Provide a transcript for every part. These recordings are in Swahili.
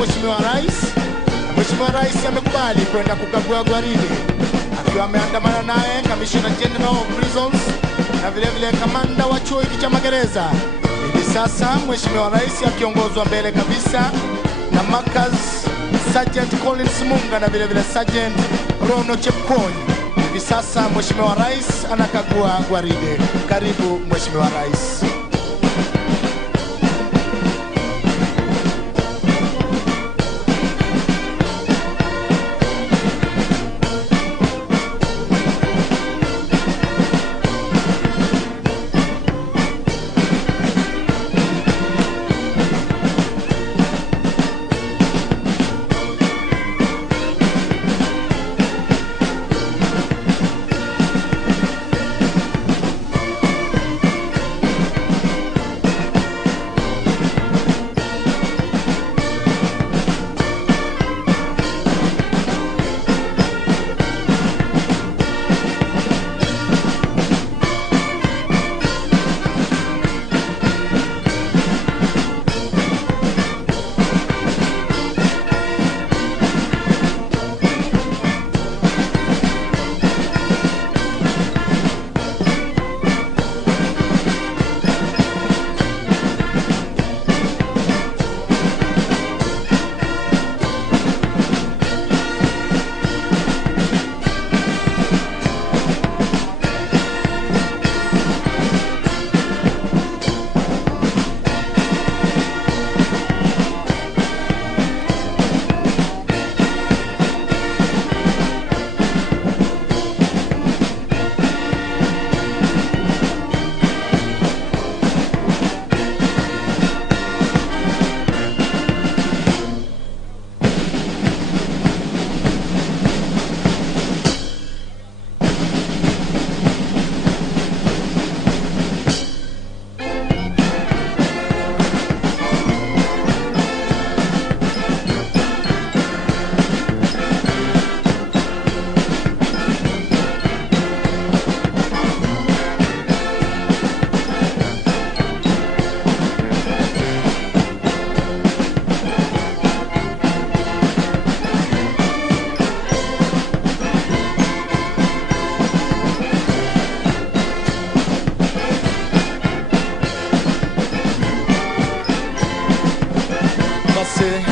Mheshimiwa Rais. Mheshimiwa Rais amekubali kwenda kukagua gwaride, akiwa ameandamana naye Commissioner General of Prisons na vile vile kamanda wa chuo hiki cha magereza. Hivi sasa Mheshimiwa Rais akiongozwa mbele kabisa na Markaz Sergeant Collins Munga na vile vile Sergeant Rono Chepkony. Hivi sasa Mheshimiwa Rais anakagua gwaride. Karibu Mheshimiwa Rais.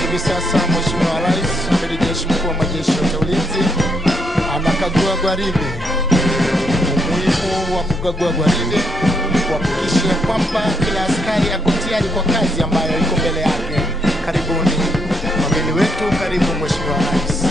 Hivi sasa Mheshimiwa Rais Amiri Jeshi Mkuu wa Majeshi ya Ulinzi anakagua gwaride. Umuhimu wa kukagua gwaride kuhakikisha kwamba kila askari ako tayari kwa kazi ambayo iko mbele yake. Karibuni wageni wetu, karibu Mheshimiwa Rais.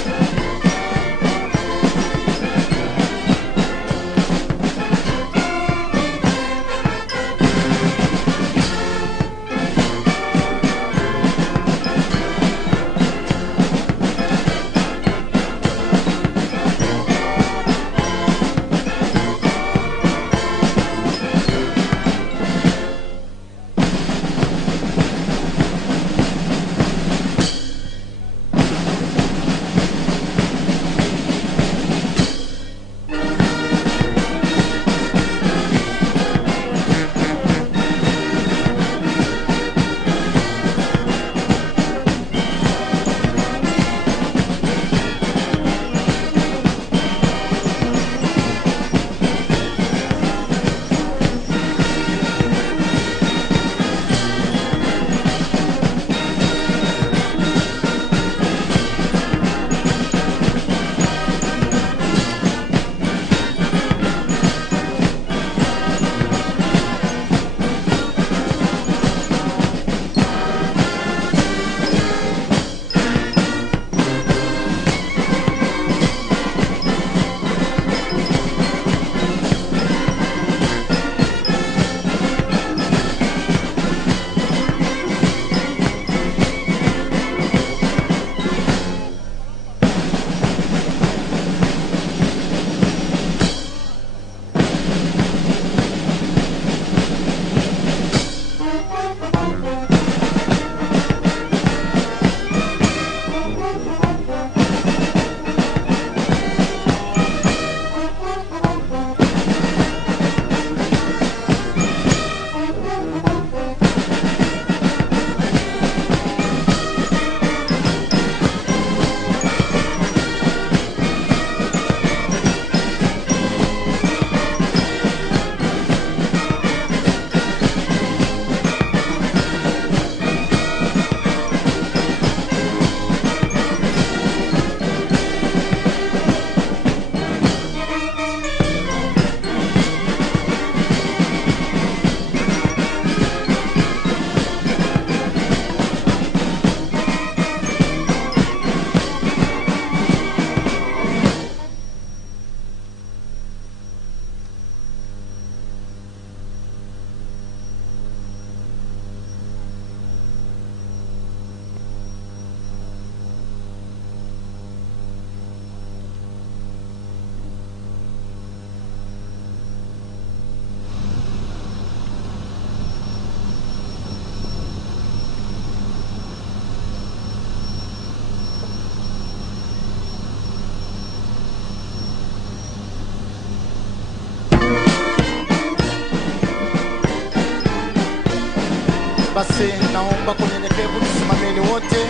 Basi naomba kwa unyenyekevu tusimameni wote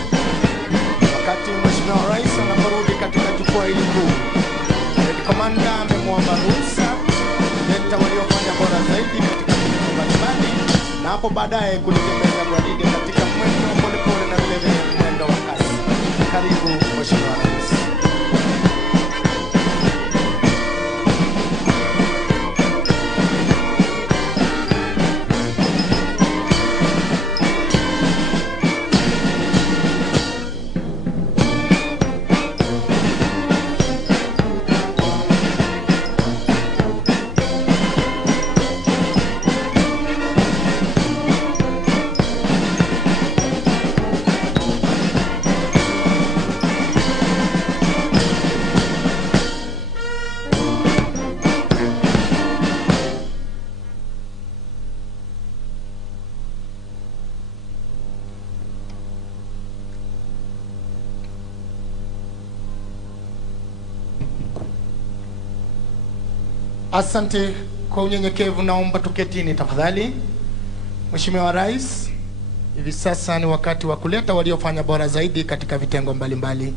wakati Mheshimiwa Rais anaporudi katika jukwaa hili kuu. Head Commander amemwomba ruhusa kuleta waliofanya bora zaidi katika vitengo mbalimbali na hapo baadaye kulitembeza gwaride katika mwendo polepole na vile vile mwendo wa kasi. Karibu Mheshimiwa Rais. Asante kwa unyenyekevu, naomba tuketini tafadhali. Mheshimiwa Rais, hivi sasa ni wakati wa kuleta waliofanya bora zaidi katika vitengo mbalimbali.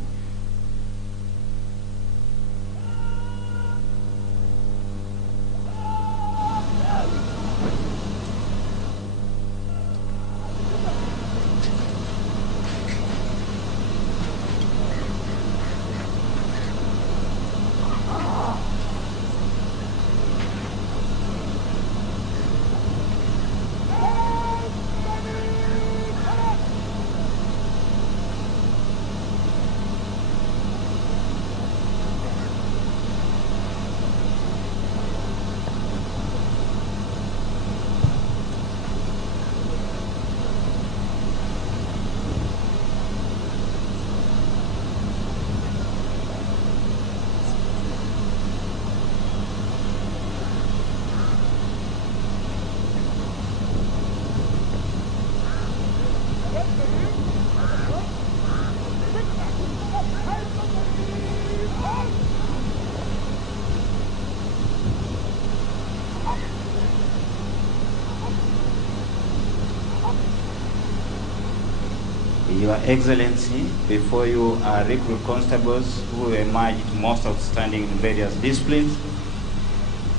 Your Excellency, before you are recruit constables who emerged most outstanding in various disciplines.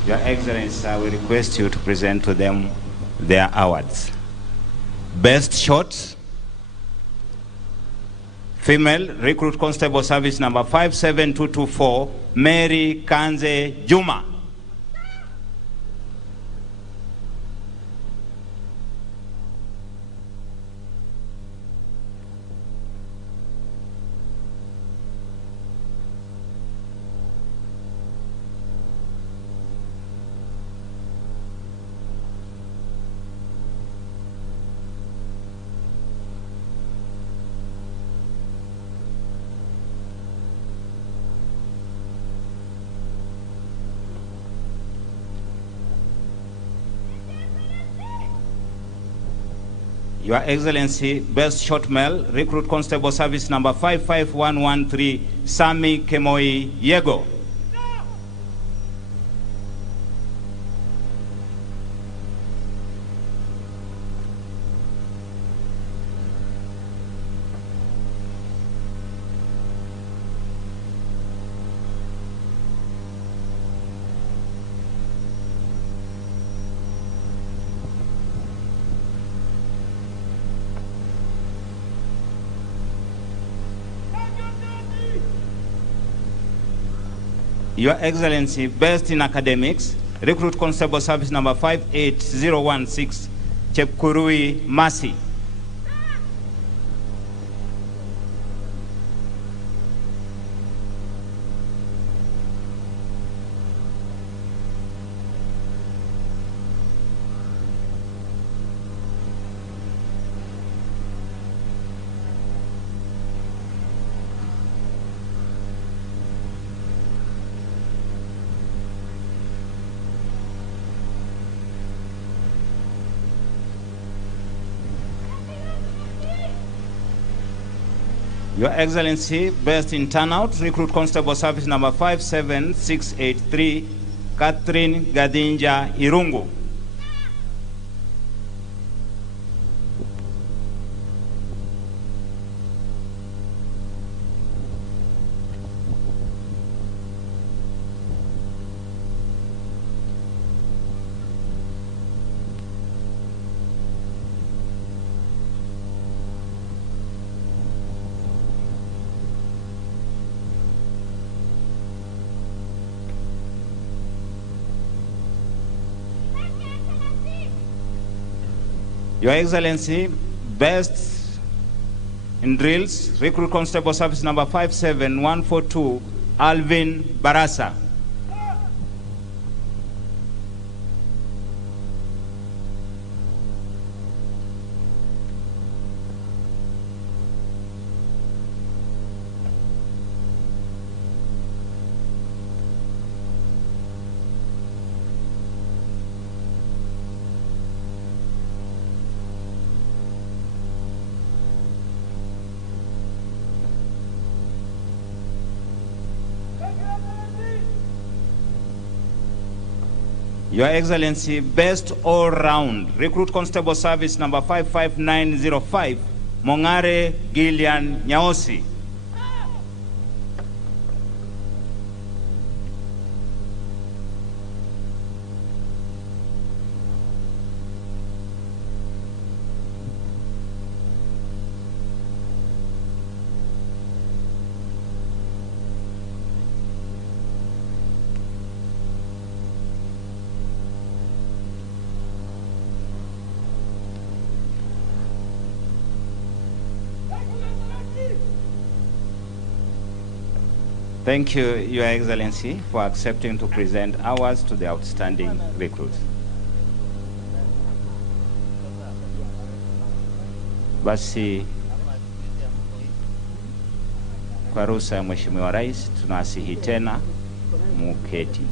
Your Excellency, I will request you to present to them their awards. Best Shot, Female Recruit Constable Service number 57224, Mary Kanze Juma. Your Excellency, Best Short Male, Recruit Constable Service number 55113, Sami Kemoi Yego. Your Excellency, Best in Academics, Recruit Constable Service number 58016, Chepkurui Masi. Your Excellency, Best in Turnout, Recruit Constable Service number 57683, Catherine Gadinja Irungu. Your Excellency, best in drills, Recruit Constable Service number 57142, Alvin Barasa. Your Excellency, best all-round, Recruit Constable Service number 55905, Mongare Gillian Nyaosi. Thank you, Your Excellency, for accepting to present ours to the outstanding recruits. Basi, kwa ruhusa ya Mheshimiwa Rais, tunasihi tena muketi.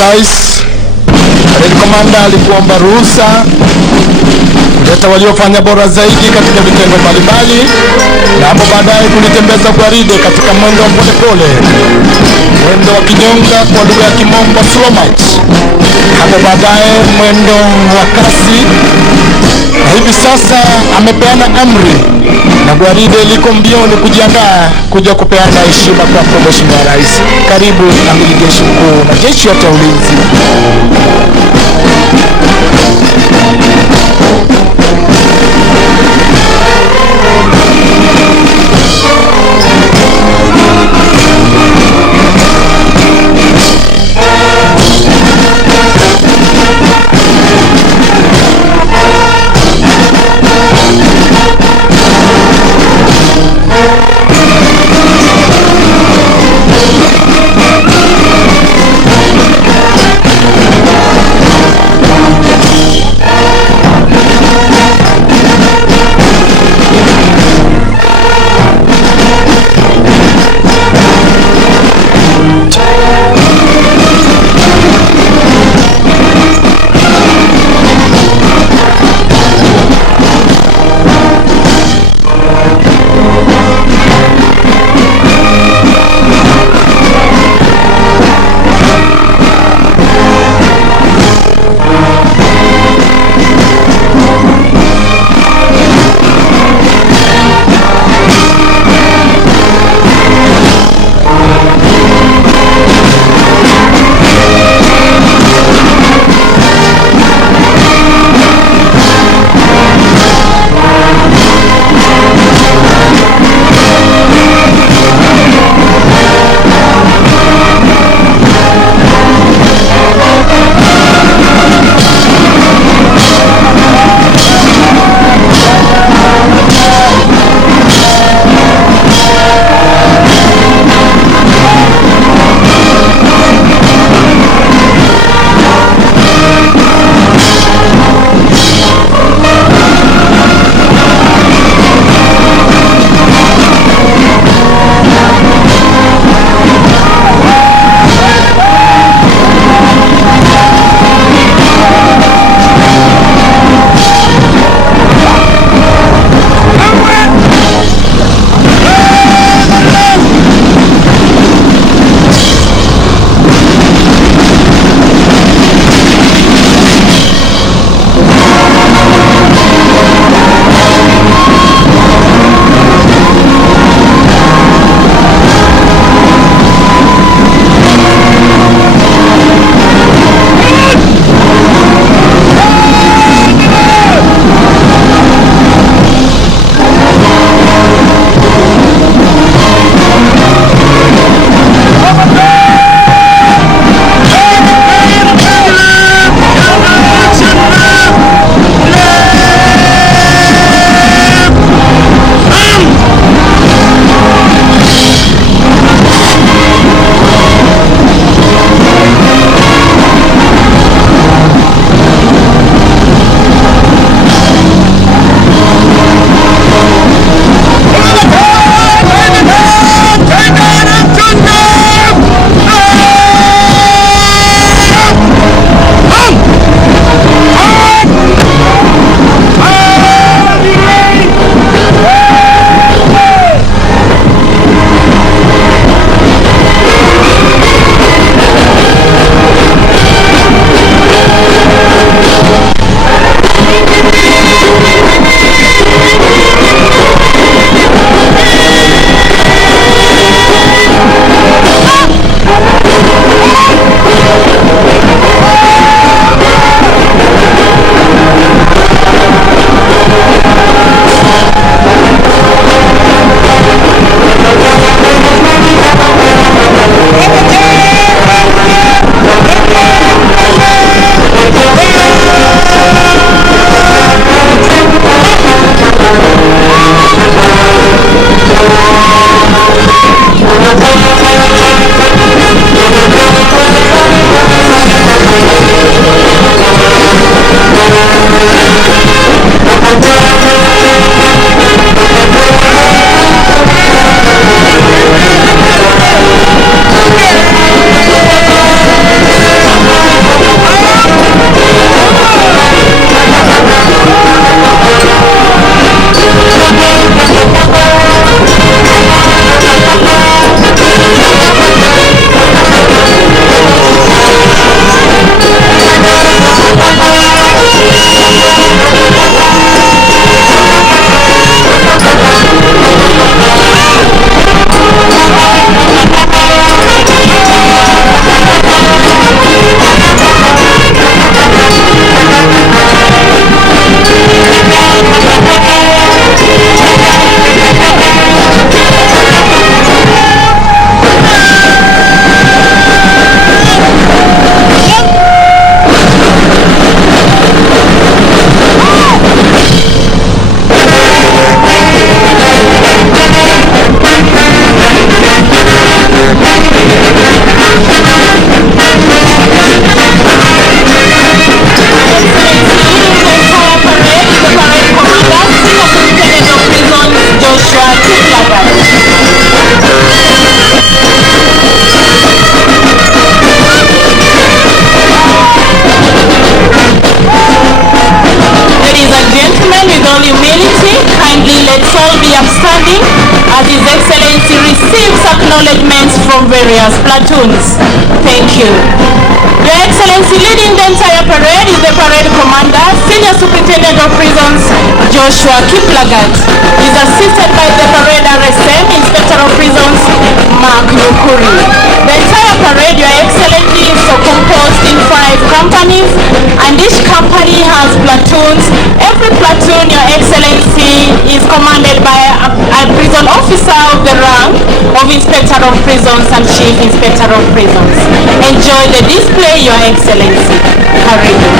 Rais Komanda alikuomba ruhusa kuleta waliofanya bora zaidi katika vitengo mbalimbali na hapo baadaye kulitembeza gwaride katika mwendo wa polepole, mwendo wa kinyonga kwa lugha ya Kimombo slow march, hapo baadaye mwendo wa kasi, na hivi sasa amepeana amri na gwaride liko mbioni kujiandaa kuja kupeana heshima kwa Mheshimiwa Rais. Karibu Amiri Jeshi Mkuu na jeshi yote ya ulinzi. acknowledgements from various platoons. Thank you. Your Excellency, leading the entire parade is the parade commander, Senior Superintendent of Prisons, Joshua Kiplagat. He is assisted by the parade RSM, Inspector of Prisons, Mark Nukuri. The entire parade, Your Excellency, is so composed in 5 companies, and each company has platoons. Every platoon, Your Excellency, is commanded by a prison officer of the rank of Inspector of Prisons and Chief Inspector of Prisons. Enjoy the display, Your Excellency. Karibu.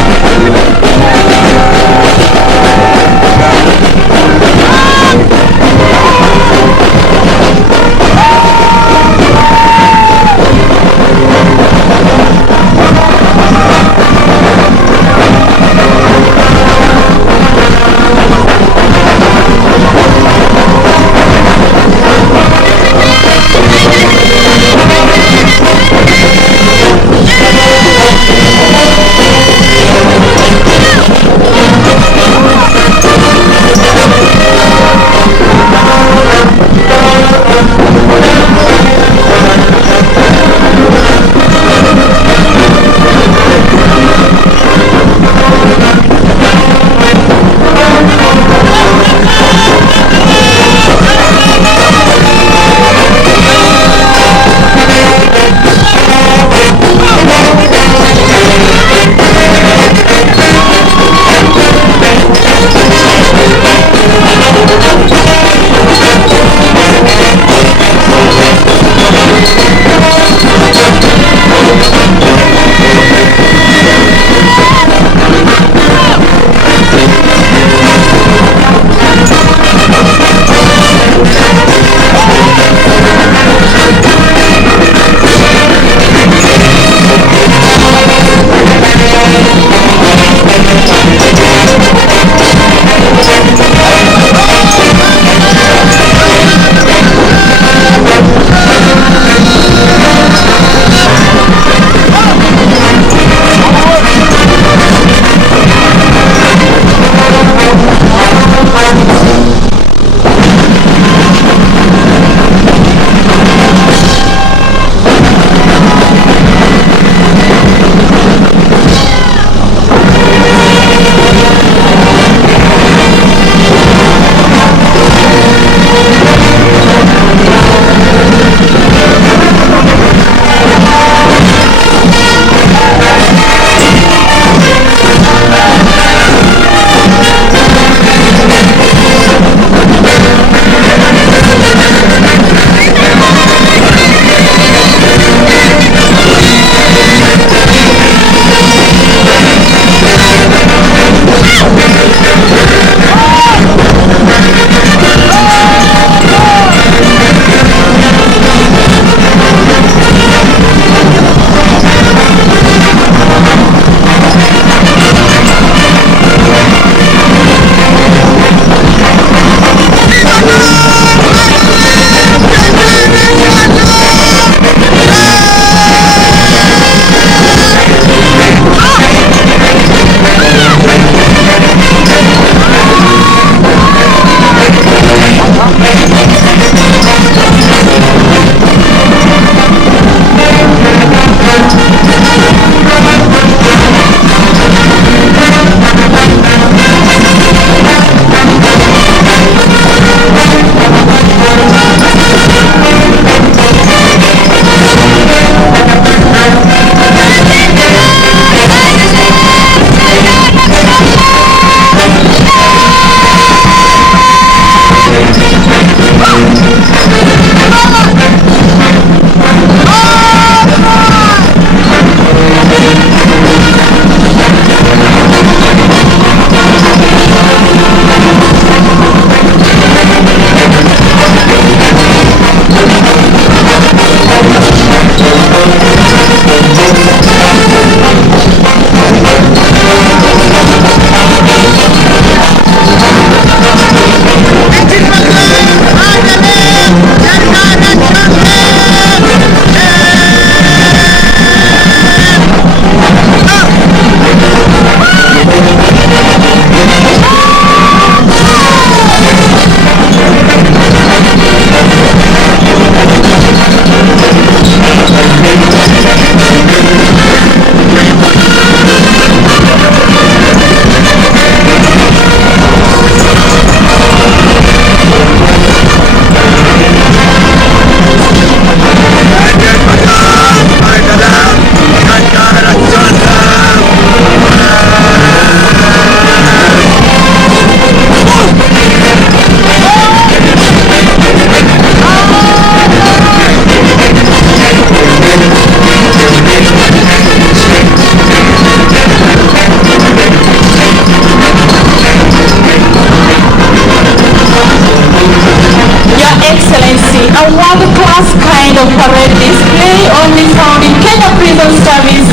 of parade display only found in Kenya Prison Service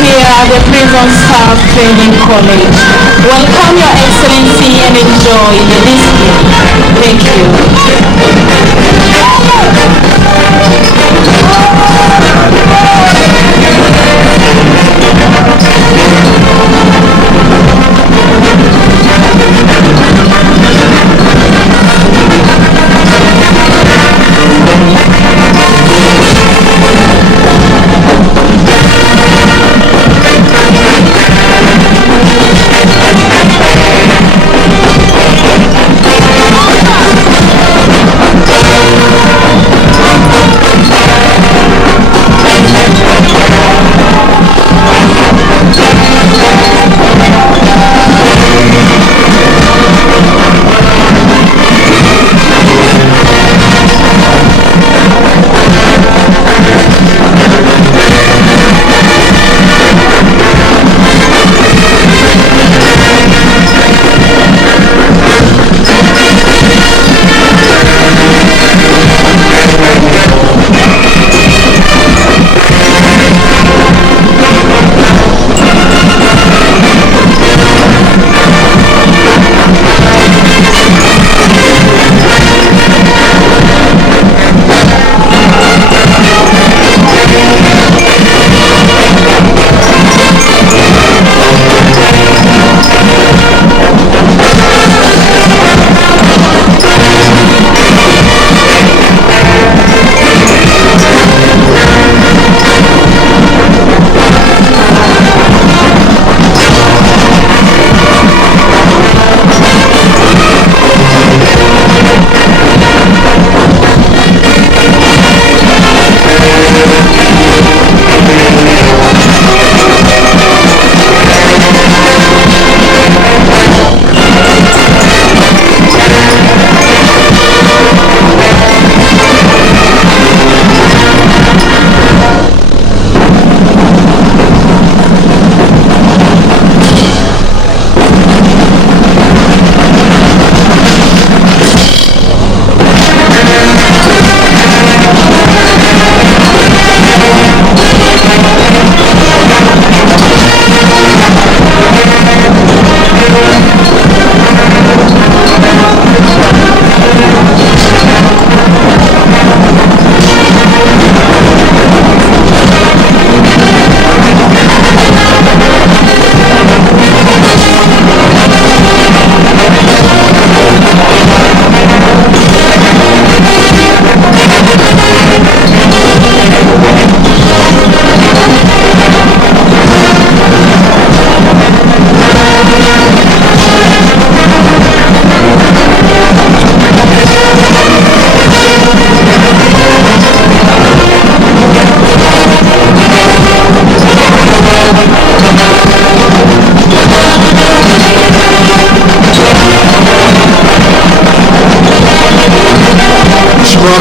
here at the Prison Staff Training College. Welcome, Your Excellency, and enjoy the display. Thank you.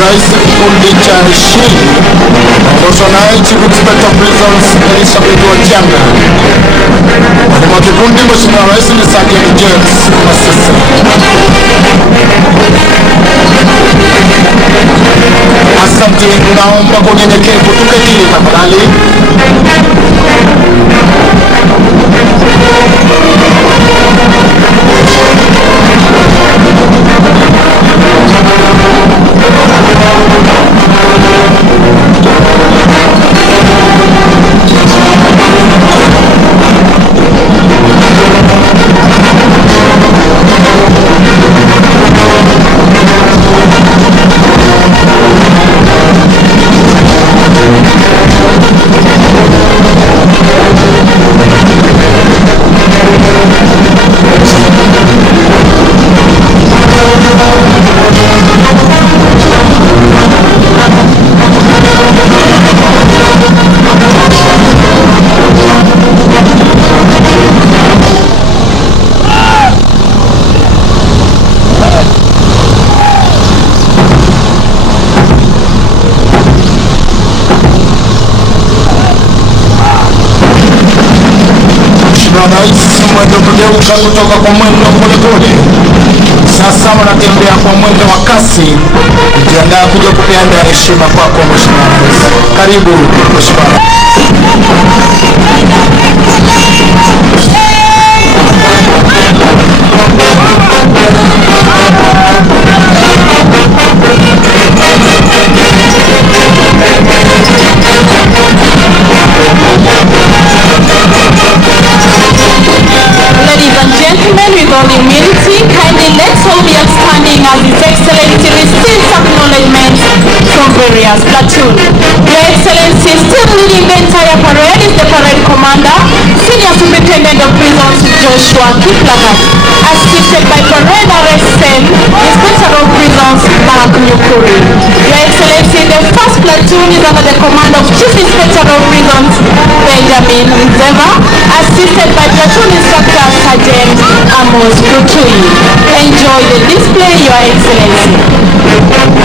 Rais kikundi cha heshima Mboso na Chief Inspector Prisons Elizabeth Wachanga. Mwalimu wa kikundi Mheshimiwa Rais ni Sergeant James Masisi. Asante, naomba kwa unyenyekevu tuketi tafadhali. Rais mwendo kugeuka kutoka kwa mwendo polepole Sasa wanatembea kwa mwendo wa kasi kujiandaa kuja kupeana heshima kwako Mheshimiwa Rais. Karibu Mheshimiwa. Ladies and gentlemen, with all humility, kindly let's all be outstanding as His Excellency receives acknowledgement from various platoon. Your Excellency, still leading the entire parade is the parade commander, Senior Superintendent of Prisons Joshua Kiplagat, assisted by Parade RSM, Inspector of Prisons Mark Nyukuri. Your Excellency, the first platoon is under the command of Chief Inspector of Prisons Benjamin Nzeva, assisted by Platoon Instructor Sergeant Amos Rutui. Enjoy the display, Your Excellency.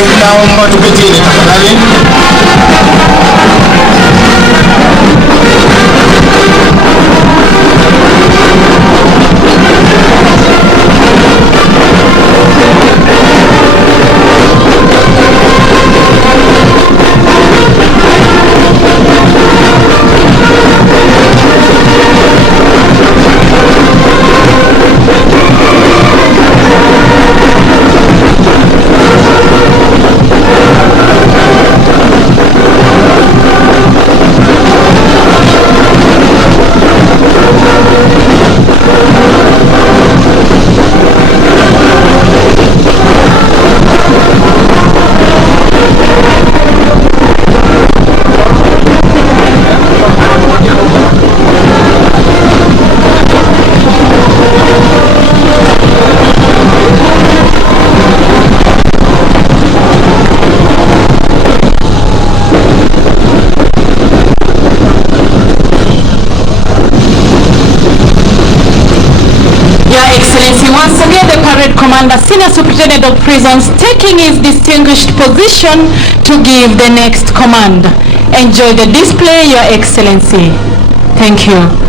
naomba tuketini tafadhali. Commander, Senior Superintendent of Prisons, taking his distinguished position to give the next command. Enjoy the display, Your Excellency. Thank you.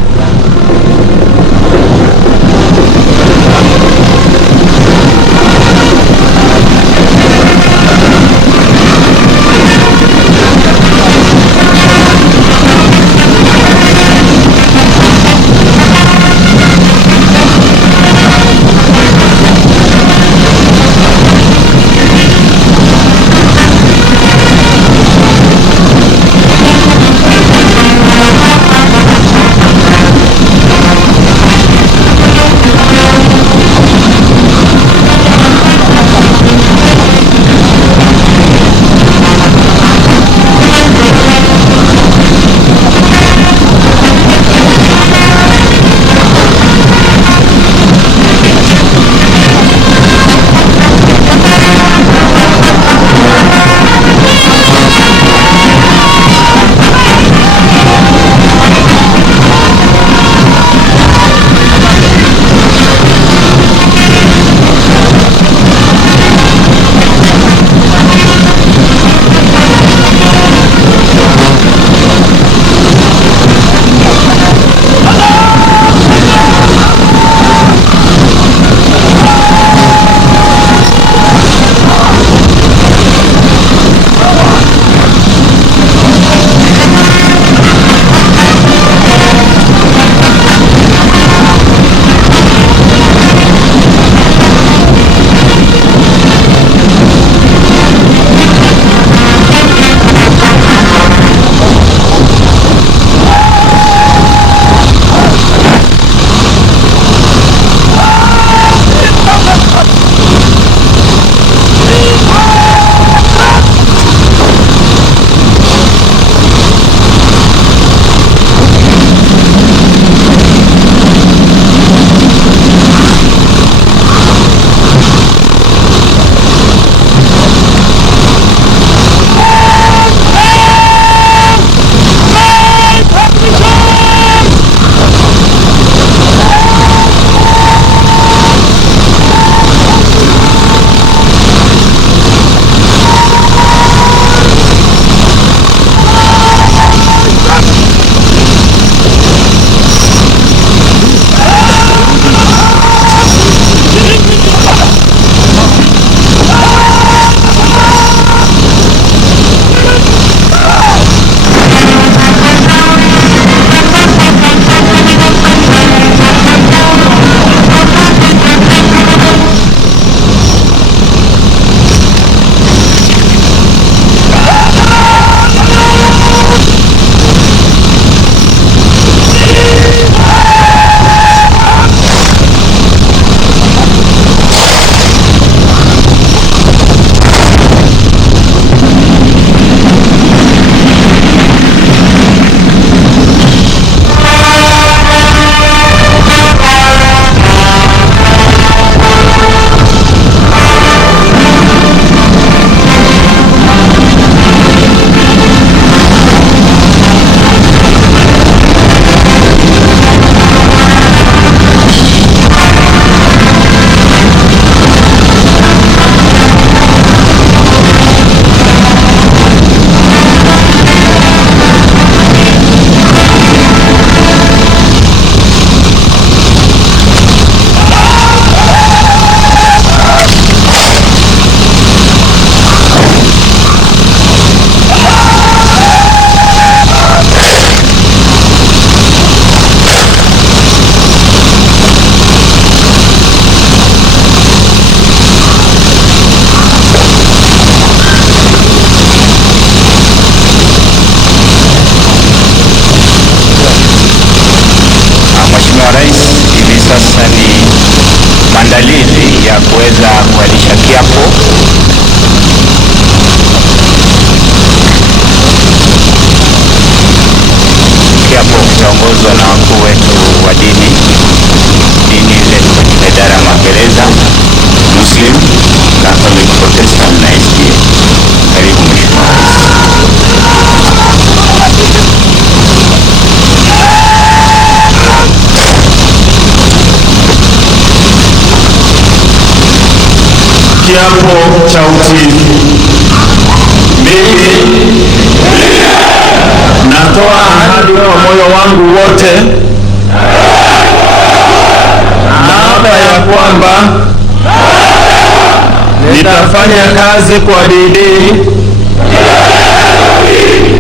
wakuu wetu wa dini zetu katika idara ya magereza, Muslim, Catholic, Protestant na SDA. Karibu Mheshimiwa Rais. Kiapo cha utii. Mimi natoa ahadi kwa moyo wangu wote, naapa ya kwamba nitafanya kazi kwa bidii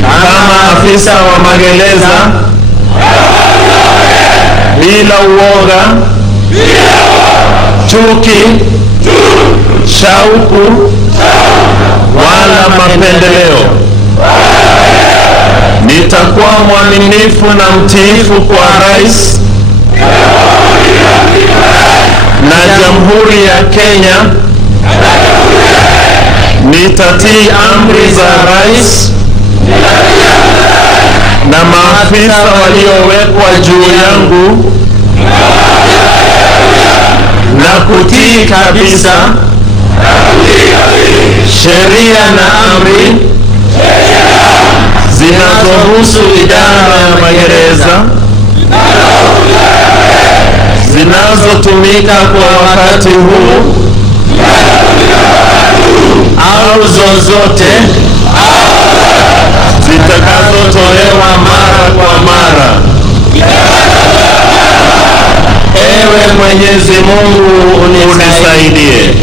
kama afisa wa magereza bila uoga, chuki, shauku wala mapendeleo. Nitakuwa mwaminifu na mtiifu kwa rais na Jamhuri ya Kenya. Nitatii amri za rais na maafisa waliowekwa juu yangu na kutii kabisa sheria na amri zinazohusu idara ya magereza zinazotumika kwa wakati huu au zozote zitakazotolewa mara kwa mara. Ewe Mwenyezi Mungu unisaidie.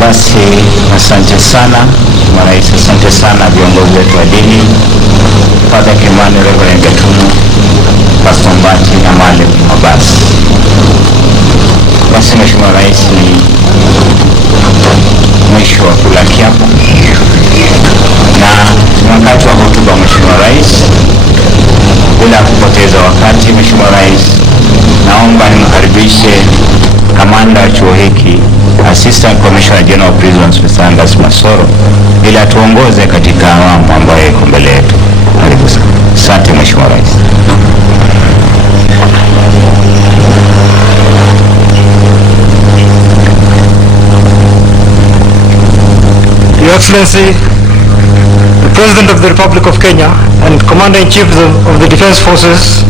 Basi asante sana Mheshimiwa Rais, asante sana viongozi wetu wa dini, Father Kimani, Reverend Gatumu, Pastor Mbati na Mwalimu Mabasi. Basi Mheshimiwa Rais, ni mwisho wa kula kiapo na wakati wa hotuba. Mheshimiwa Rais, bila kupoteza wakati, Mheshimiwa Rais, naomba nimkaribishe kamanda wa chuo hiki, Assistant Commissioner General of Prisons, Mr. Angus Masoro, ili atuongoze katika awamu ambayo iko mbele yetu. Karibu sana. Asante Mheshimiwa Rais. Your Excellency, the President of the Republic of Kenya and Commander-in-Chief of the Defense Forces,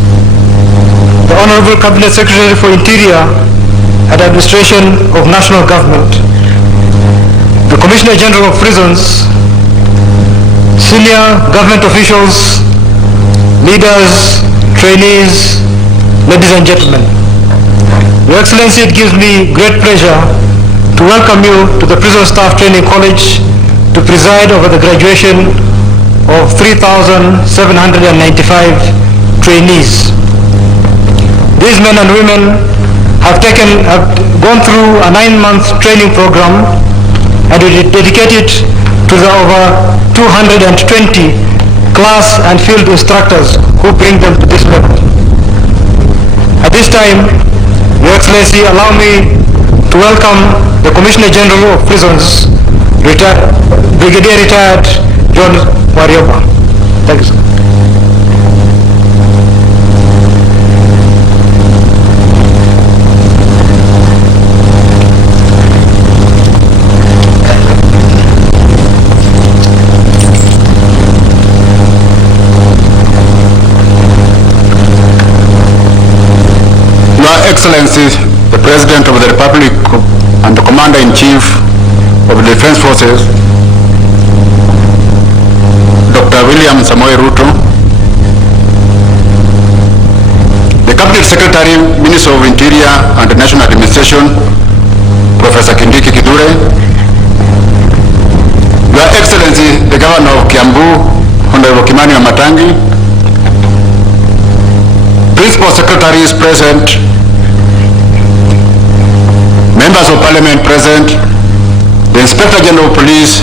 the Honorable Cabinet Secretary for Interior and Administration of National Government, the Commissioner General of Prisons, senior government officials, leaders, trainees, ladies and gentlemen. Your Excellency, it gives me great pleasure to welcome you to the Prison Staff Training College to preside over the graduation of 3,795 trainees. These men and women have gone through a 9-month training program and are dedicated to the over 220 class and field instructors who bring them to this level. At this time, Your Excellency, allow me to welcome the Commissioner General of Prisons, Brigadier Retired John Warioba. Thank you, sir. Your Excellency, the President of the Republic and the Commander-in-Chief of the Defense Forces, Dr. William Samoei Ruto, the Cabinet Secretary, Minister of Interior and National Administration, Professor Kindiki, Your Excellency, the Governor of Kiambu, Honorable Kimani Wamatangi, Principal Secretaries present, Members of Parliament present, the Inspector General of Police,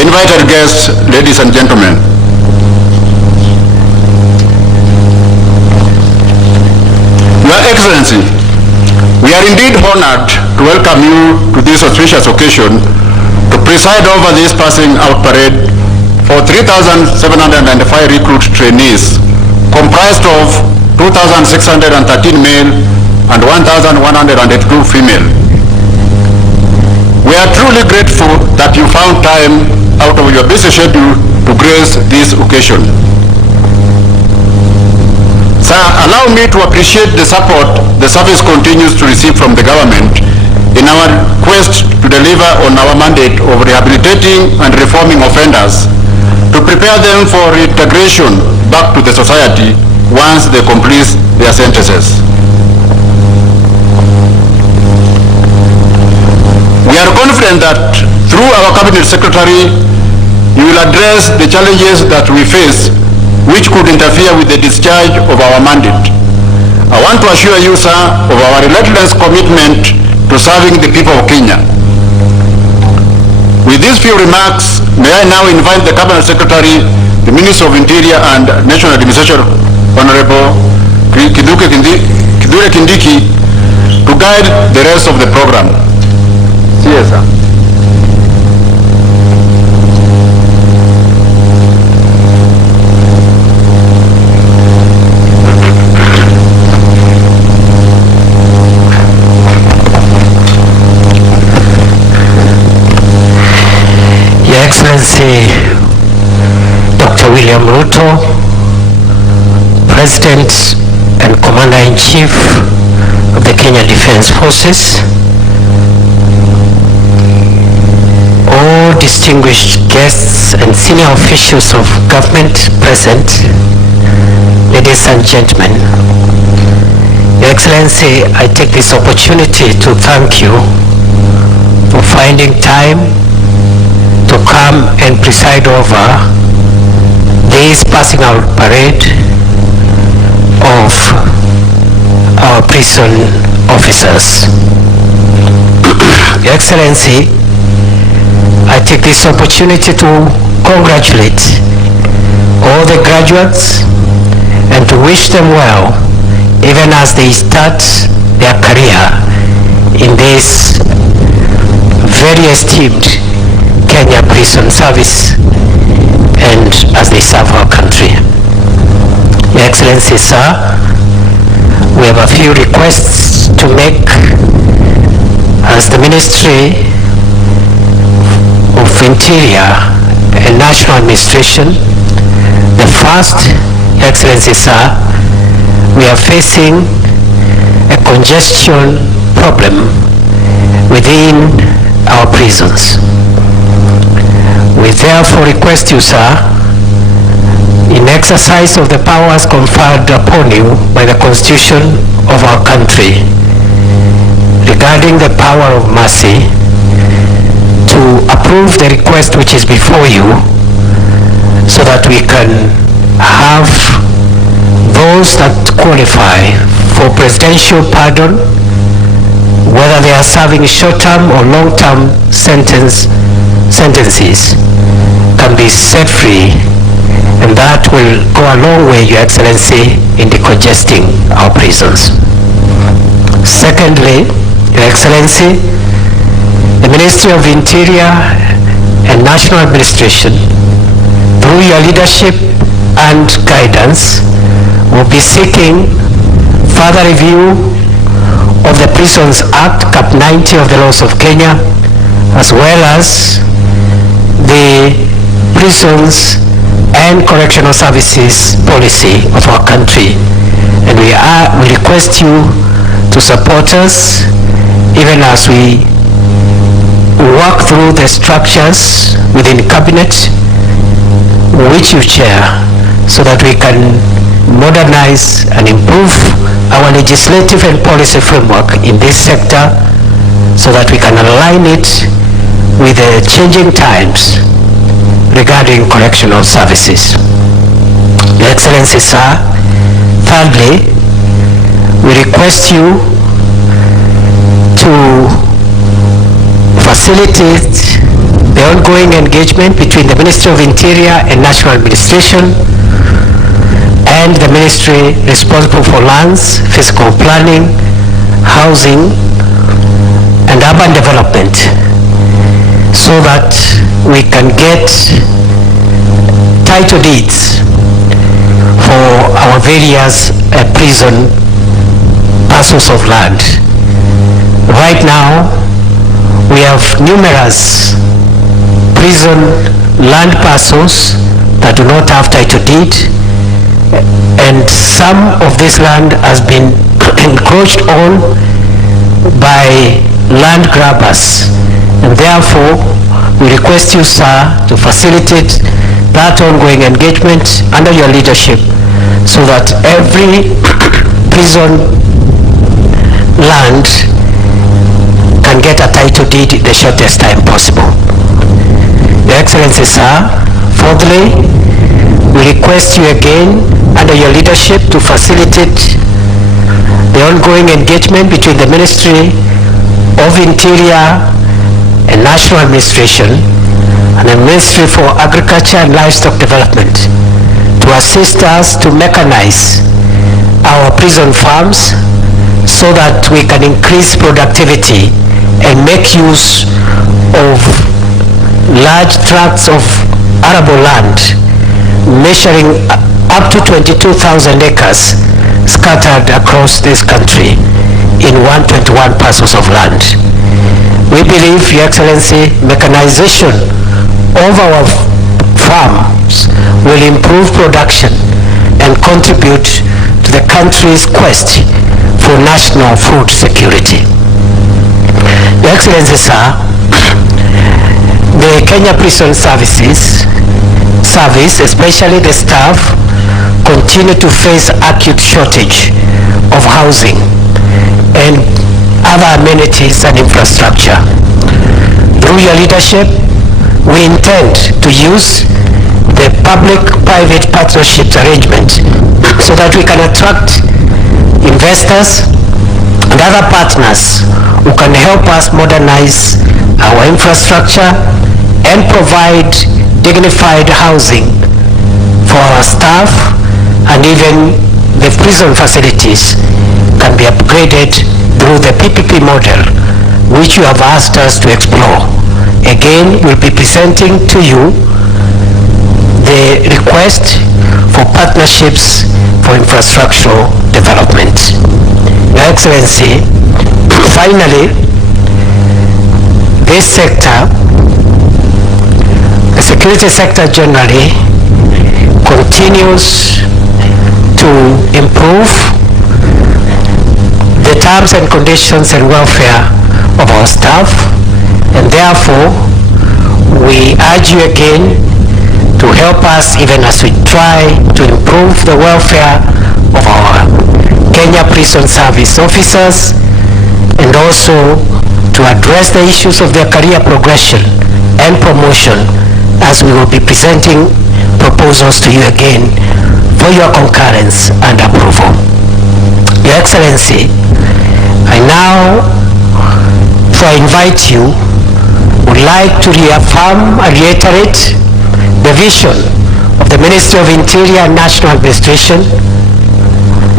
invited guests, ladies and gentlemen. Your Excellency, we are indeed honored to welcome you to this auspicious occasion to preside over this passing out parade for 3,795 recruit trainees, comprised of 2,613 male and 1,182 female. We are truly grateful that you found time out of your busy schedule to grace this occasion. Sir, allow me to appreciate the support the service continues to receive from the government in our quest to deliver on our mandate of rehabilitating and reforming offenders to prepare them for reintegration back to the society once they complete their sentences. We are confident that through our Cabinet Secretary, you will address the challenges that we face which could interfere with the discharge of our mandate. I want to assure you, sir, of our relentless commitment to serving the people of Kenya. With these few remarks, may I now invite the Cabinet Secretary, the Minister of Interior and National Administration, Honorable Kindiki, to guide the rest of the program. Yes, sir. Your Excellency, Dr. William Ruto, President and Commander-in-Chief of the Kenya Defense Forces, all distinguished guests and senior officials of government present, ladies and gentlemen. Your Excellency, I take this opportunity to thank you for finding time to come and preside over this passing out parade of our prison officers. Your Excellency, I take this opportunity to congratulate all the graduates and to wish them well even as they start their career in this very esteemed Kenya prison service and as they serve our country. Your Excellency, sir, we have a few requests to make as the Ministry of Interior and National Administration. The first, Your Excellency, sir, we are facing a congestion problem within our prisons. We therefore request you, sir, in exercise of the powers conferred upon you by the Constitution of our country regarding the power of mercy, to approve the request which is before you so that we can have those that qualify for presidential pardon, whether they are serving short-term or long-term sentences, can be set free, and that will go a long way, Your Excellency, in decongesting our prisons. Secondly, Your Excellency, the Ministry of Interior and National Administration, through your leadership and guidance, will be seeking further review of the Prisons Act, Cap 90 of the laws of Kenya, as well as the prisons and correctional services policy of our country. And we request you to support us even as we work through the structures within cabinet which you chair, so that we can modernize and improve our legislative and policy framework in this sector, so that we can align it with the changing times regarding correctional services. Your Excellency, sir, thirdly, we request you to facilitate the ongoing engagement between the Ministry of Interior and National Administration and the ministry responsible for lands, physical planning, housing, and urban development, so that we can get title deeds for our various prison parcels of land. Right now, we have numerous prison land parcels that do not have title deed, and some of this land has been encroached on by land grabbers, and therefore we request you, sir, to facilitate that ongoing engagement under your leadership, so that every prison land can get a title deed in the shortest time possible. Your Excellency, sir, fourthly, we request you again under your leadership to facilitate the ongoing engagement between the Ministry of Interior and National Administration and the Ministry for Agriculture and Livestock Development to assist us to mechanize our prison farms so that we can increase productivity and make use of large tracts of arable land measuring up to 22,000 acres scattered across this country in 121 parcels of land. We believe, Your Excellency, mechanization of our farms will improve production and contribute to the country's quest for national food security. Your Excellency, sir, the Kenya Prison Service, especially the staff, continue to face acute shortage of housing and other amenities and infrastructure. Through your leadership, we intend to use the public-private partnerships arrangement so that we can attract investors and other partners who can help us modernize our infrastructure and provide dignified housing for our staff, and even the prison facilities can be upgraded through the PPP model, which you have asked us to explore. Again, we'll be presenting to you the request for partnerships for infrastructural development. Your Excellency, finally, this sector, the security sector generally, continues to improve the terms and conditions and welfare of our staff, and therefore we urge you again to help us even as we try to improve the welfare of our Kenya Prison Service officers, and also to address the issues of their career progression and promotion, as we will be presenting proposals to you again for your concurrence and approval. Your Excellency, I now, before I invite you, would like to reaffirm and reiterate the vision of the Ministry of Interior and National Administration,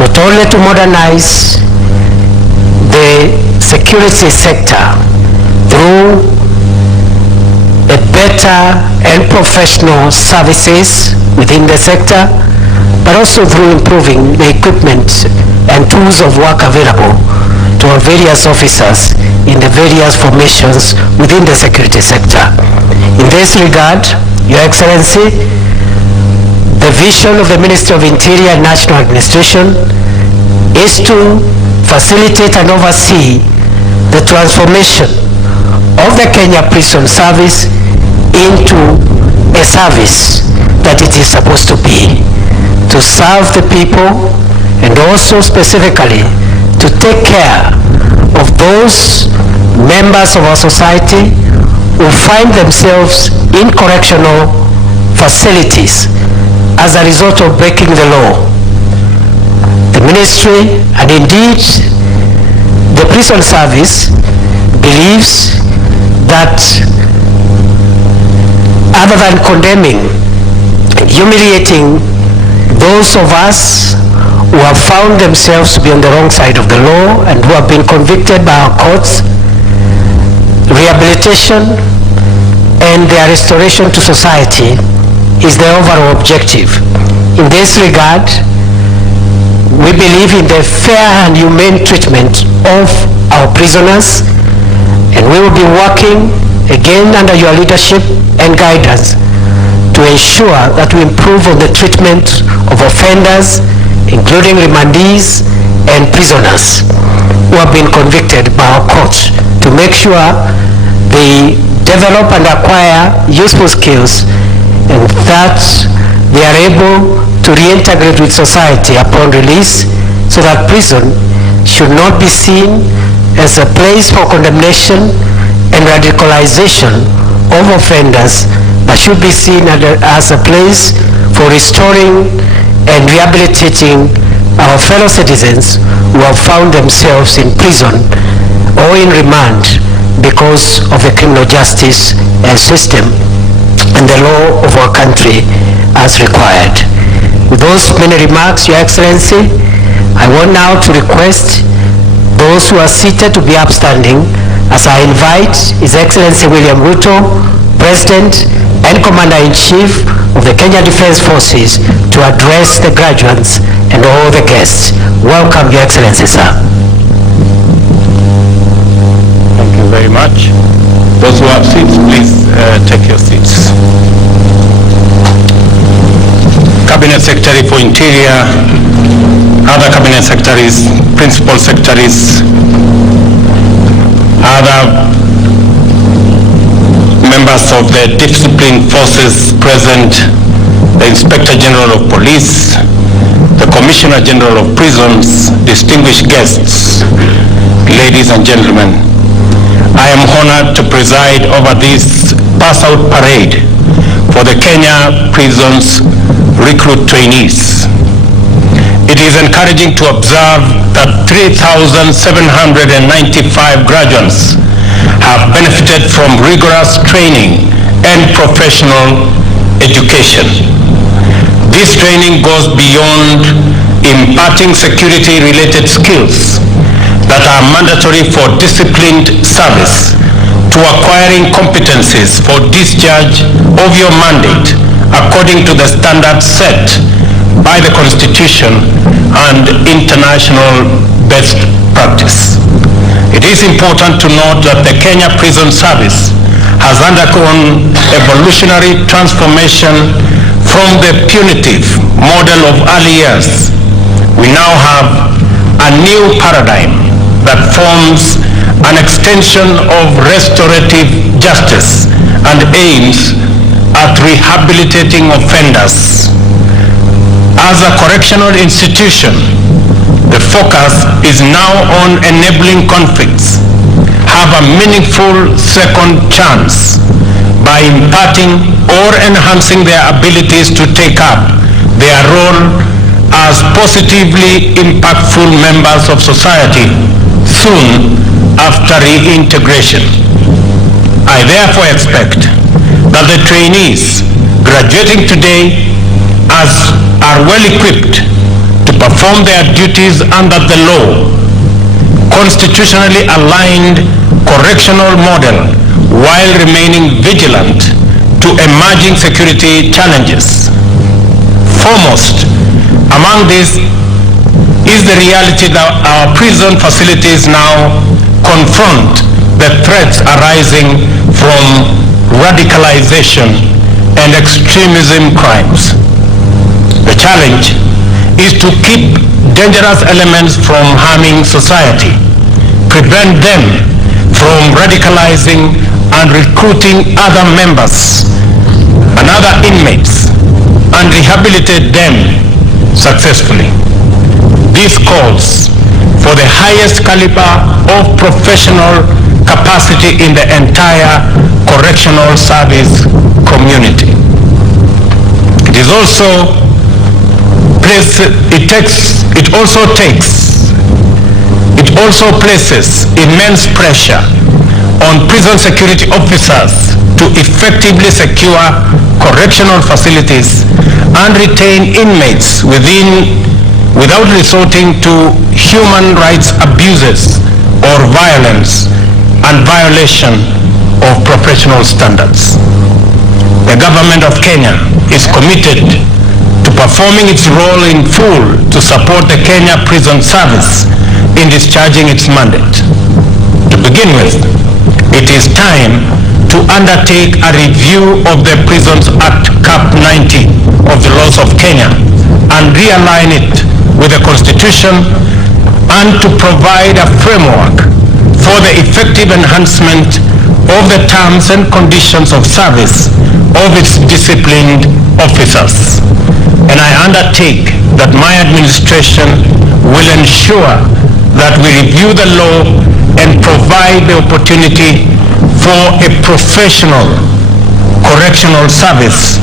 not only to modernize the security sector through a better and professional services within the sector, but also through improving the equipment and tools of work available to our various officers in the various formations within the security sector. In this regard, Your Excellency, the vision of the Ministry of Interior and National Administration is to facilitate and oversee the transformation of the Kenya Prison Service into a service that it is supposed to be, to serve the people, and also specifically to take care of those members of our society who find themselves in correctional facilities as a result of breaking the law. The ministry, and indeed the prison service, believes that other than condemning, humiliating those of us who have found themselves to be on the wrong side of the law and who have been convicted by our courts, rehabilitation and their restoration to society is the overall objective. In this regard, we believe in the fair and humane treatment of our prisoners, and we will be working again under your leadership and guidance to ensure that we improve on the treatment of offenders, including remandees and prisoners who have been convicted by our courts, to make sure they develop and acquire useful skills and that they are able to reintegrate with society upon release, so that prison should not be seen as a place for condemnation and radicalization of offenders, but should be seen as a place for restoring and rehabilitating our fellow citizens who have found themselves in prison or in remand because of the criminal justice system and the law of our country as required. With those many remarks, Your Excellency, I want now to request those who are seated to be upstanding as I invite His Excellency William Ruto, President and Commander-in-Chief of the Kenya Defense Forces, to address the graduates and all the guests. Welcome, Your Excellency, sir. Thank you very much. Those who have seats, please take your seats. Cabinet Secretary for Interior, other Cabinet Secretaries, Principal Secretaries, other members of the discipline forces present, the Inspector General of Police, the Commissioner General of Prisons, distinguished guests, ladies and gentlemen. I am honored to preside over this pass-out parade for the Kenya Prisons recruit trainees. It is encouraging to observe that 3,795 graduates have benefited from rigorous training and professional education. This training goes beyond imparting security-related skills that are mandatory for disciplined service to acquiring competencies for discharge of your mandate according to the standards set by the Constitution and international best practice. It is important to note that the Kenya Prison Service has undergone evolutionary transformation from the punitive model of early years. We now have a new paradigm that forms an extension of restorative justice and aims at rehabilitating offenders. As a correctional institution, the focus is now on enabling convicts have a meaningful second chance by imparting or enhancing their abilities to take up their role as positively impactful members of society soon after reintegration. I therefore expect that the trainees graduating today are well equipped to perform their duties under the law, constitutionally aligned correctional model while remaining vigilant to emerging security challenges. Foremost among these is the reality that our prison facilities now confront the threats arising from radicalization and extremism crimes. The challenge is to keep dangerous elements from harming society, prevent them from radicalizing and recruiting other members and other inmates, and rehabilitate them successfully. This calls for the highest caliber of professional capacity in the entire correctional service community. It also places immense pressure on prison security officers to effectively secure correctional facilities and retain inmates without resorting to human rights abuses or violence and violation of professional standards. The government of Kenya is committed to performing its role in full to support the Kenya Prison Service in discharging its mandate. To begin with, it is time to undertake a review of the Prisons Act Cap 90 of the laws of Kenya and realign it with the Constitution, and to provide a framework for the effective enhancement of the terms and conditions of service of its disciplined officers. And I undertake that my administration will ensure that we review the law and provide the opportunity for a professional correctional service.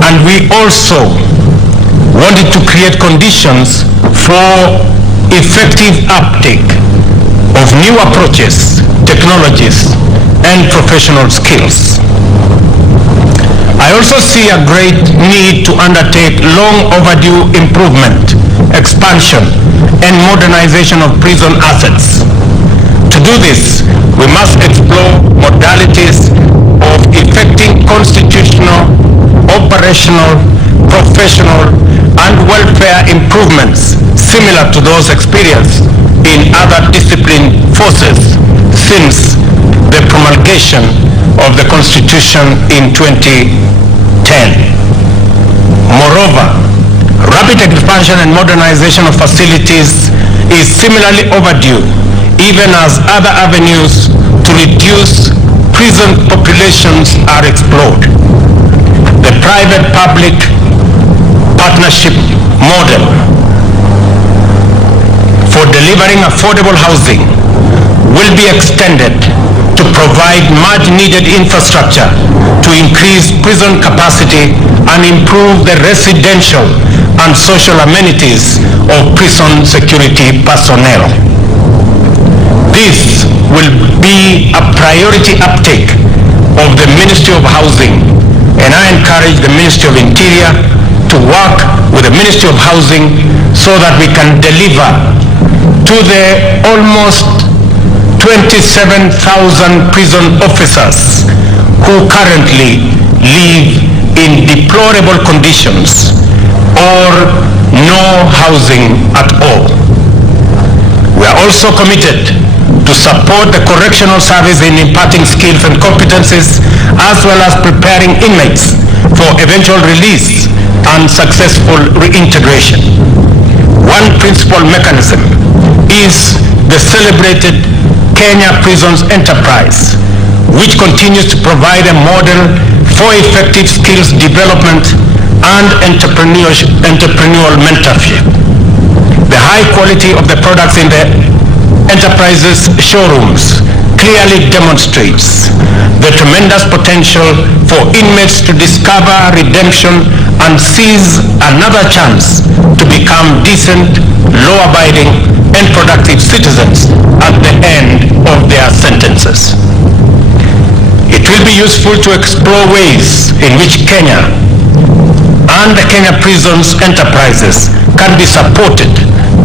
And we also wanted to create conditions for effective uptake of new approaches, technologies, and professional skills. I also see a great need to undertake long overdue improvement, expansion, and modernization of prison assets. To do this, we must explore modalities of effecting constitutional, operational, professional, and welfare improvements similar to those experienced in other disciplined forces since the promulgation of the Constitution in 2010. Moreover, rapid expansion and modernization of facilities is similarly overdue, even as other avenues to reduce prison populations are explored. The private-public partnership model for delivering affordable housing will be extended to provide much-needed infrastructure to increase prison capacity and improve the residential and social amenities of prison security personnel. This will be a priority uptake of the Ministry of Housing, and I encourage the Ministry of Interior to work with the Ministry of Housing so that we can deliver to the almost 27,000 prison officers who currently live in deplorable conditions or no housing at all. We are also committed to support the correctional service in imparting skills and competencies, as well as preparing inmates for eventual release and successful reintegration. One principal mechanism is the celebrated Kenya Prisons Enterprise, which continues to provide a model for effective skills development and entrepreneurial mentorship. The high quality of the products in the enterprise's showrooms clearly demonstrates the tremendous potential for inmates to discover redemption and seize another chance to become decent, law-abiding, and productive citizens at the end of their sentences. It will be useful to explore ways in which Kenya and the Kenya Prisons Enterprises can be supported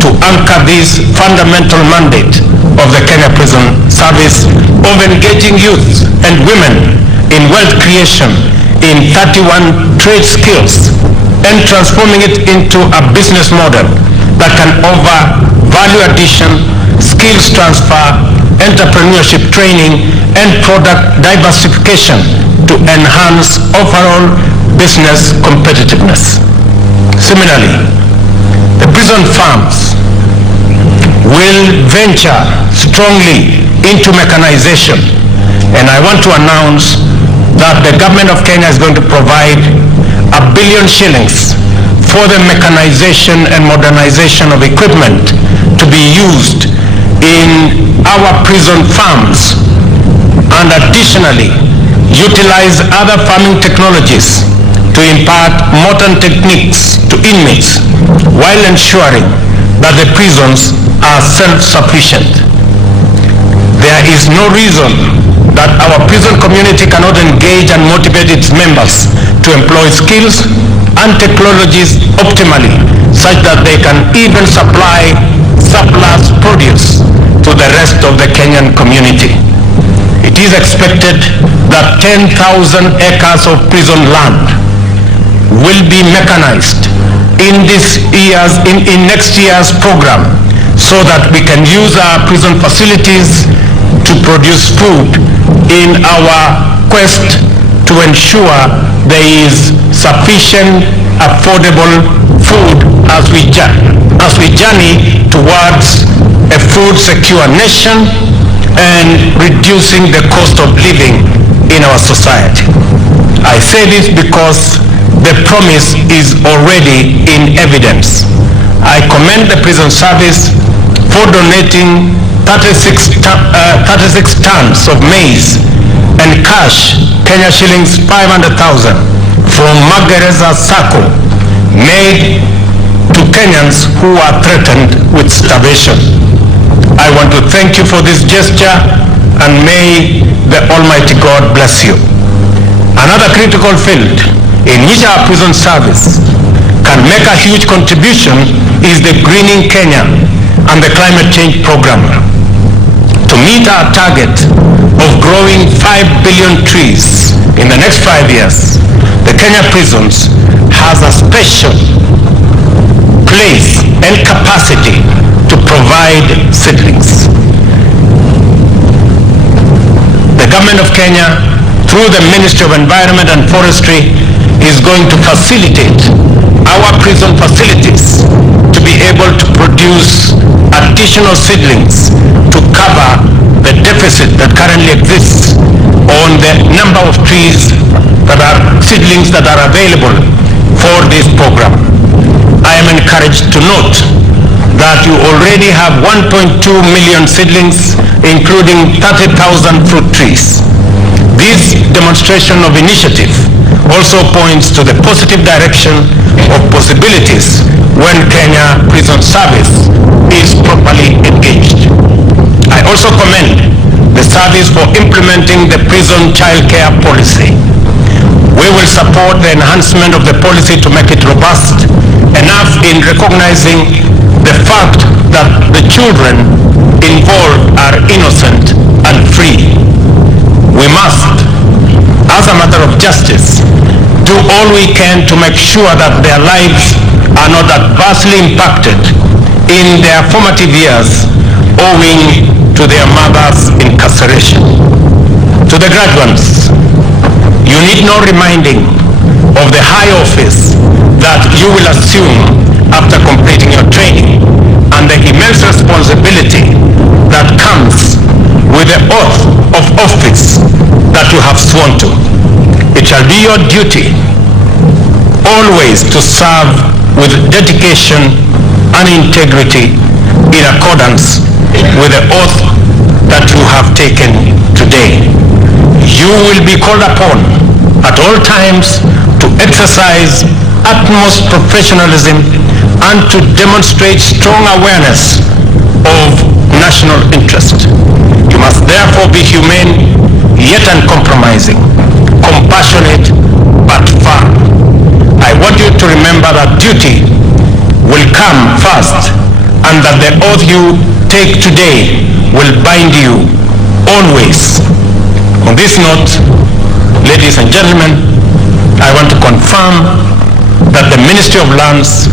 to anchor this fundamental mandate of the Kenya Prison Service of engaging youth and women in wealth creation in 31 trade skills and transforming it into a business model that can offer value addition, skills transfer, entrepreneurship training, and product diversification to enhance overall business competitiveness. Similarly, the prison farms will venture strongly into mechanization, and I want to announce that the government of Kenya is going to provide R1 billion for the mechanization and modernization of equipment to be used in our prison farms, and additionally utilize other farming technologies to impart modern techniques to inmates while ensuring that the prisons are self-sufficient. There is no reason that our prison community cannot engage and motivate its members to employ skills and technologies optimally, such that they can even supply surplus produce to the rest of the Kenyan community. It is expected that 10,000 acres of prison land will be mechanized in next year's program, so that we can use our prison facilities to produce food in our quest to ensure there is sufficient, affordable food as we journey towards a food-secure nation and reducing the cost of living in our society. I say this because the promise is already in evidence. I commend the prison service for donating 36 tons of maize and cash, Kenya shillings 500,000, from Magereza Sacco, made to Kenyans who are threatened with starvation. I want to thank you for this gesture, and may the Almighty God bless you. Another critical field in which our prison service can make a huge contribution is the Greening Kenya and the climate change program. To meet our target of growing 5 billion trees in the next 5 years, the Kenya prisons has a special place and capacity to provide seedlings. The government of Kenya, through the Ministry of Environment and Forestry, is going to facilitate our prison facilities to be able to produce additional seedlings to cover the deficit that currently exists on the number of trees that are seedlings that are available for this program. I am encouraged to note that you already have 1.2 million seedlings, including 30,000 fruit trees. This demonstration of initiative also points to the positive direction of possibilities when Kenya Prison Service is properly engaged. I also commend the service for implementing the prison child care policy. We will support the enhancement of the policy to make it robust enough in recognizing the fact that the children involved are innocent and free. We must, as a matter of justice, do all we can to make sure that their lives are not adversely impacted in their formative years owing to their mother's incarceration. To the graduates, you need no reminding of the high office that you will assume after completing your training and the immense responsibility that comes with the oath of office that you have sworn to. It shall be your duty always to serve with dedication and integrity in accordance with the oath that you have taken today. You will be called upon at all times to exercise utmost professionalism and to demonstrate strong awareness of national interest. You must therefore be humane yet uncompromising, compassionate but firm. I want you to remember that duty will come first, and that the oath you take today will bind you always. On this note, ladies and gentlemen, I want to confirm that the Ministry of Lands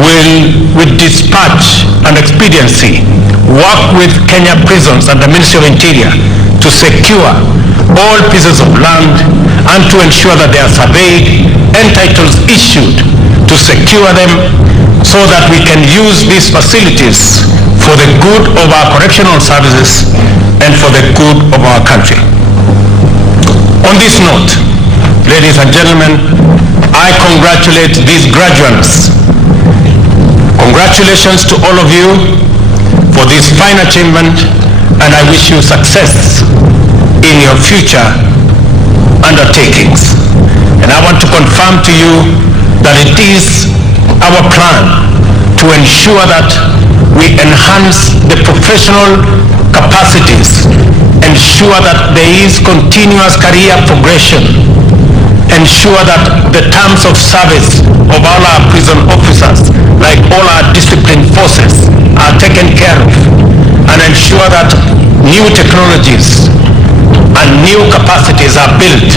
will, with dispatch and expediency, work with Kenya Prisons and the Ministry of Interior to secure all pieces of land and to ensure that they are surveyed and titles issued to secure them, so that we can use these facilities for the good of our correctional services and for the good of our country. On this note, ladies and gentlemen, I congratulate these graduates. Congratulations to all of you for this fine achievement, and I wish you success in your future undertakings. And I want to confirm to you that it is our plan to ensure that we enhance the professional capacities, ensure that there is continuous career progression, ensure that the terms of service of all our prison officers, like all our discipline forces, are taken care of, and ensure that new technologies and new capacities are built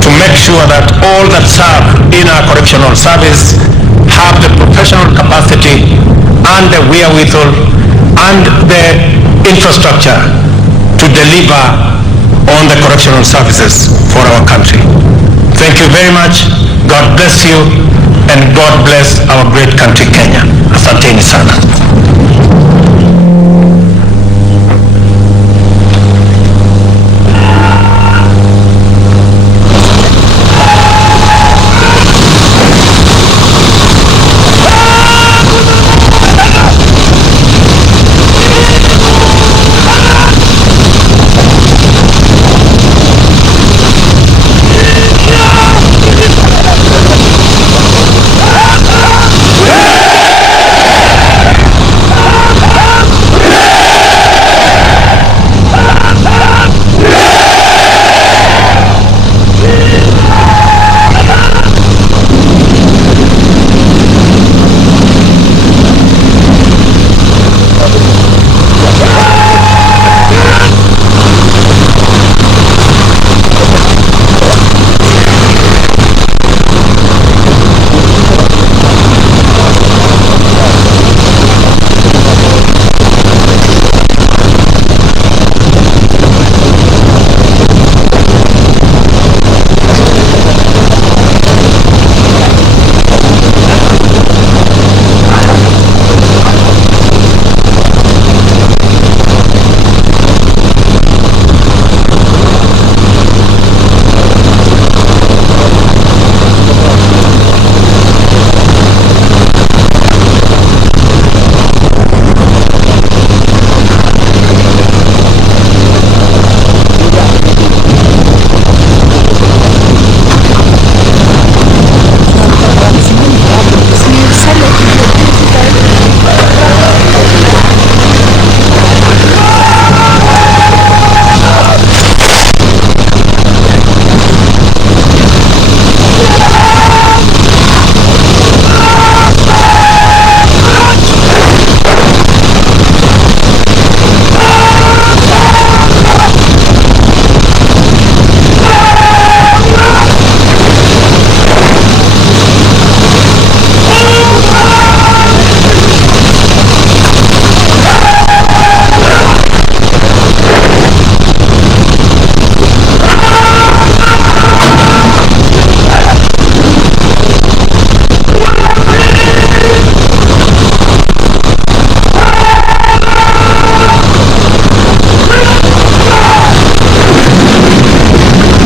to make sure that all that serve in our correctional service have the professional capacity and the wherewithal and the infrastructure to deliver on the correctional services for our country. Thank you very much. God bless you, and God bless our great country, Kenya. Asanteni sana.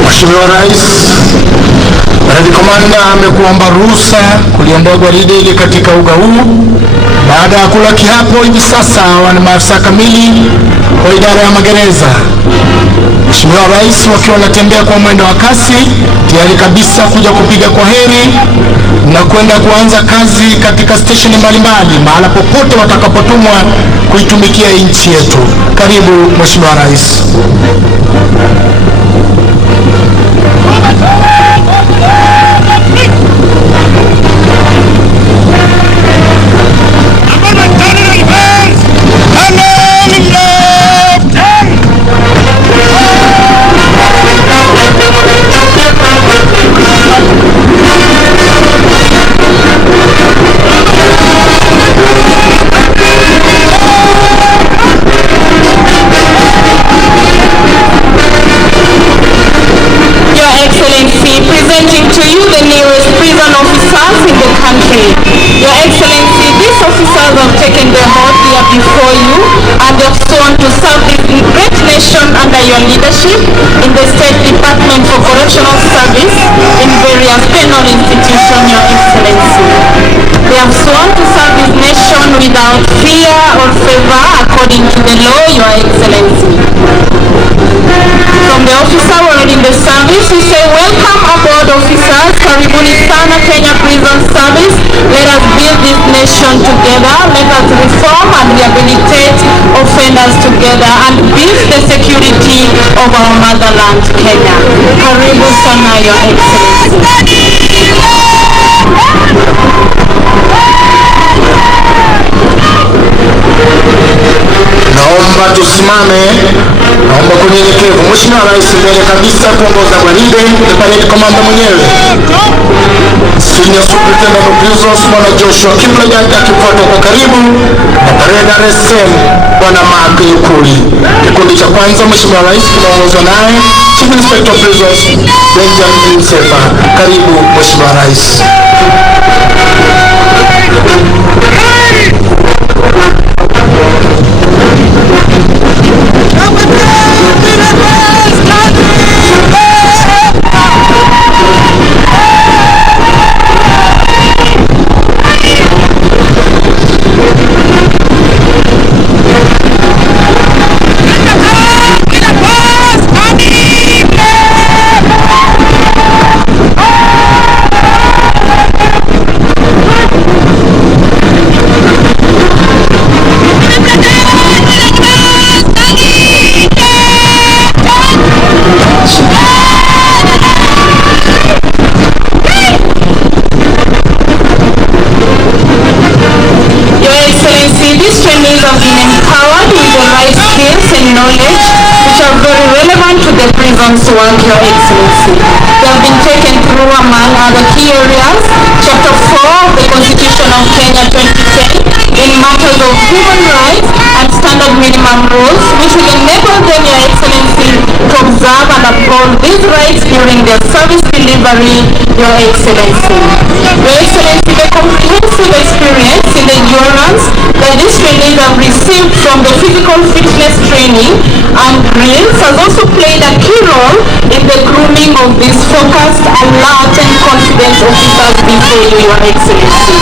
Mheshimiwa Rais, Brigadier Commander amekuomba ruhusa kuliondoa gwaride hili katika uga huu. Baada ya kula kiapo, hivi sasa wana maafisa kamili wa idara ya magereza. Mheshimiwa Rais wakiwa wanatembea kwa mwendo wa kasi, tayari kabisa kuja kupiga kwa heri na kwenda kuanza kazi katika stesheni mbalimbali mahala popote watakapotumwa kuitumikia nchi yetu. Karibu Mheshimiwa Rais. Presenting to you the newest prison officers in the country. Your Excellency, these officers have taken their oath here before you and they have sworn to serve this great nation under your leadership in the State Department for Correctional Service in various penal institutions, Your Excellency. They have sworn to serve this nation without fear or favor according to the law, Your Excellency. From the officer already in the service, we say welcome aboard officers. Karibuni sana Kenya Prison Service. Let us build this nation together. Let us reform reform and rehabilitate offenders together and build the security of our motherland, Kenya. Karibu sana, Your Excellency. Naomba tusimame, naomba kunyenyekevu. Mheshimiwa Rais mbele kabisa kuongoza gwaride, the parade commander mwenyewe Senior Superintendent of Prisons Bwana Joshua Kiplagat akifuata kwa karibu na parade RSM Bwana makwiny. Kikundi cha kwanza Mheshimiwa Rais kinaongozwa naye Chief Inspector of Prisons Benjamin Sefa. Karibu Mheshimiwa Rais. To work, Your Excellency. They have been taken through, among other key areas, Chapter 4 of the Constitution of Kenya 2010 in matters of human rights and standard minimum rules, which will enable them, Your Excellency, to observe and uphold these rights during their service delivery, Your Excellency. Your Excellency, the comprehensive experience in the endurance that these trainees have received from the physical fitness training and drills has also played a key role in the grooming of these focused, alert and confident officers before you, Your Excellency.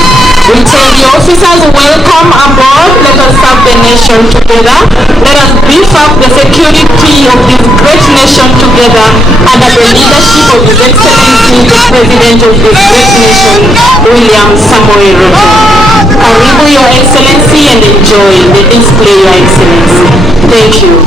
We tell the officers, welcome aboard. Let us serve the nation together. Let us beef up the security of this great nation together under the leadership of His Excellency, the President of this great nation, William Samoei Ruto. Karibu, Your Excellency, and enjoy the display, Your Excellency. Thank you.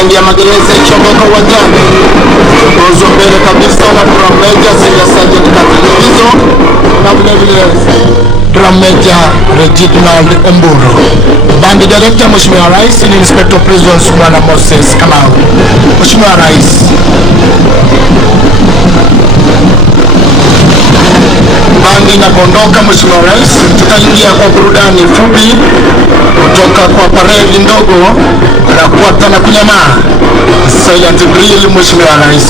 stendi ya magereza ichongoka uwanjani. Kiongozi wa mbele kabisa na drum major Senior Sergeant Katilizo na vile vile drum major Reginald Omburu. Band director Mheshimiwa Rais ni Inspector of Prisons Bwana Moses Kamau. Mheshimiwa Rais. Bandi inapoondoka Mheshimiwa Rais, tutaingia kwa burudani fupi kutoka kwa paredi ndogo na kufuata na kunyamaa. Silent drill Mheshimiwa Rais.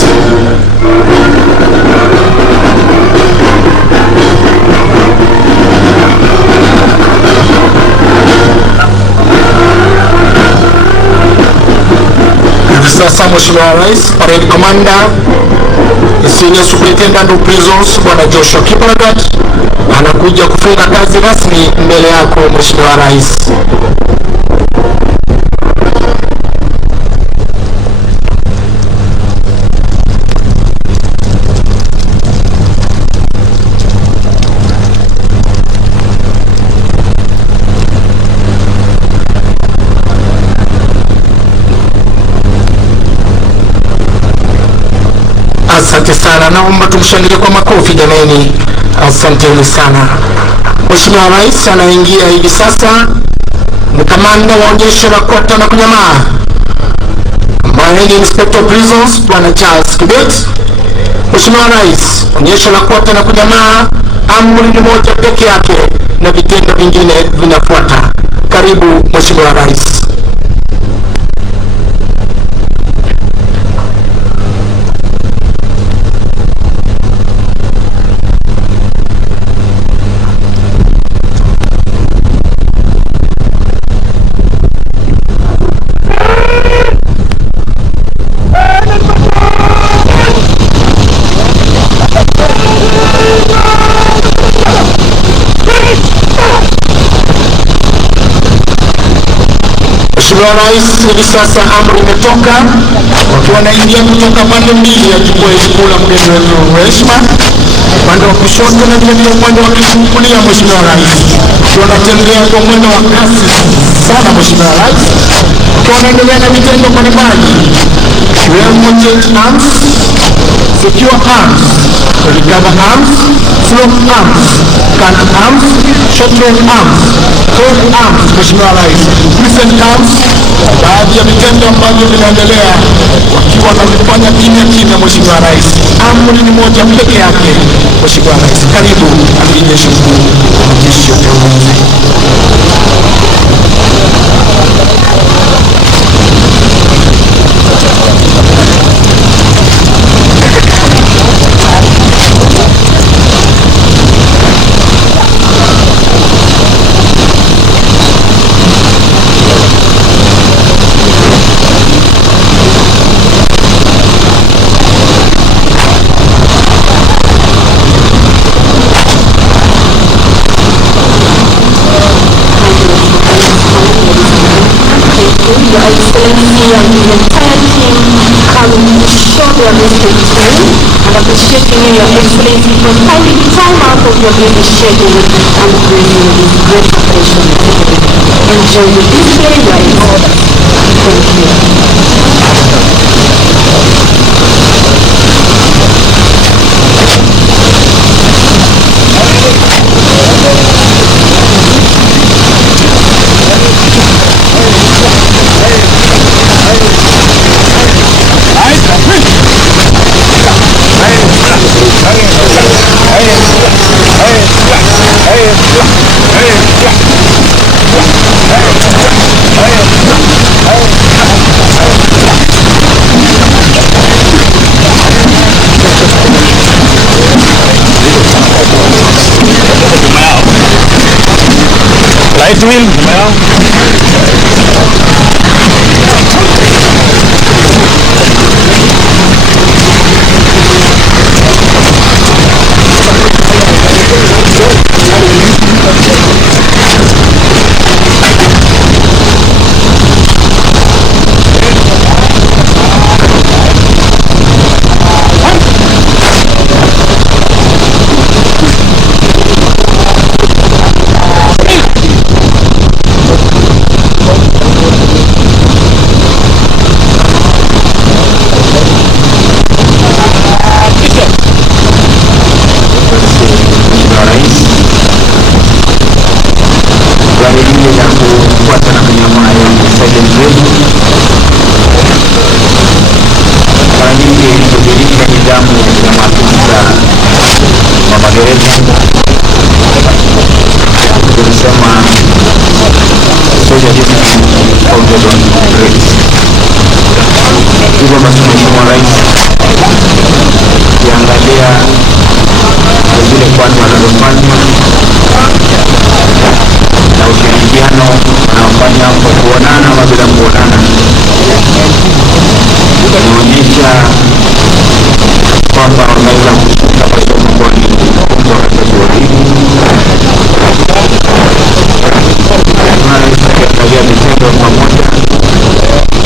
Sasa Mheshimiwa Rais, parade commander Senior Superintendent of Prisons Bwana Joshua Kiplagat anakuja kufunga kazi rasmi mbele yako Mheshimiwa Rais. Asante sana, naomba tumshangilie kwa makofi jameni. Asanteni sana. Mheshimiwa Rais anaingia hivi sasa ni kamanda wa onyesho la kufuata na kunyamaa ambaye ni Inspector of Prisons Bwana Charles Kibet. Mheshimiwa Rais, onyesho la kufuata na kunyamaa amri ni moja peke yake na vitendo vingine vinafuata. Karibu Mheshimiwa Rais. Mheshimiwa Rais, hivi sasa amri imetoka wakiwa wanaingia kutoka pande mbili ya jukwaa hili la mgeni wetu wa heshima, upande wa kushoto na vile vile upande wa kulia. Mheshimiwa Rais, wakiwa wanatembea kwa mwendo wa kasi sana Mheshimiwa Rais, wakiwa wanaendelea na vitendo mbalimbali ikiwemo change arms, secure arms, recover arms, float arms, gun arms, short range arms, hold arms. Mheshimiwa Rais, present arms, baadhi ya vitendo ambavyo vinaendelea wakiwa wanavifanya kimya kimya. Mheshimiwa Rais, amri ni moja peke yake. Mheshimiwa Rais, karibu amiri jeshi mkuu wa majeshi ya ulinzi. Your Excellency and the entire team come to show their respect to you and appreciating you, Your Excellency, for finding time out of your busy schedule and bringing this great operation. Enjoy the display, Your Excellency. Thank you. Light wheel, they don't raise. Hivyo basi, Mheshimiwa Rais, ukiangalia zile kwani wanazofanya na ushirikiano wanaofanya kwa kuonana ama bila kuonana, inaonyesha kwamba wanaweza kushika masomo kwa kufunza watoto wawili. Ukiangalia vitendo pamoja,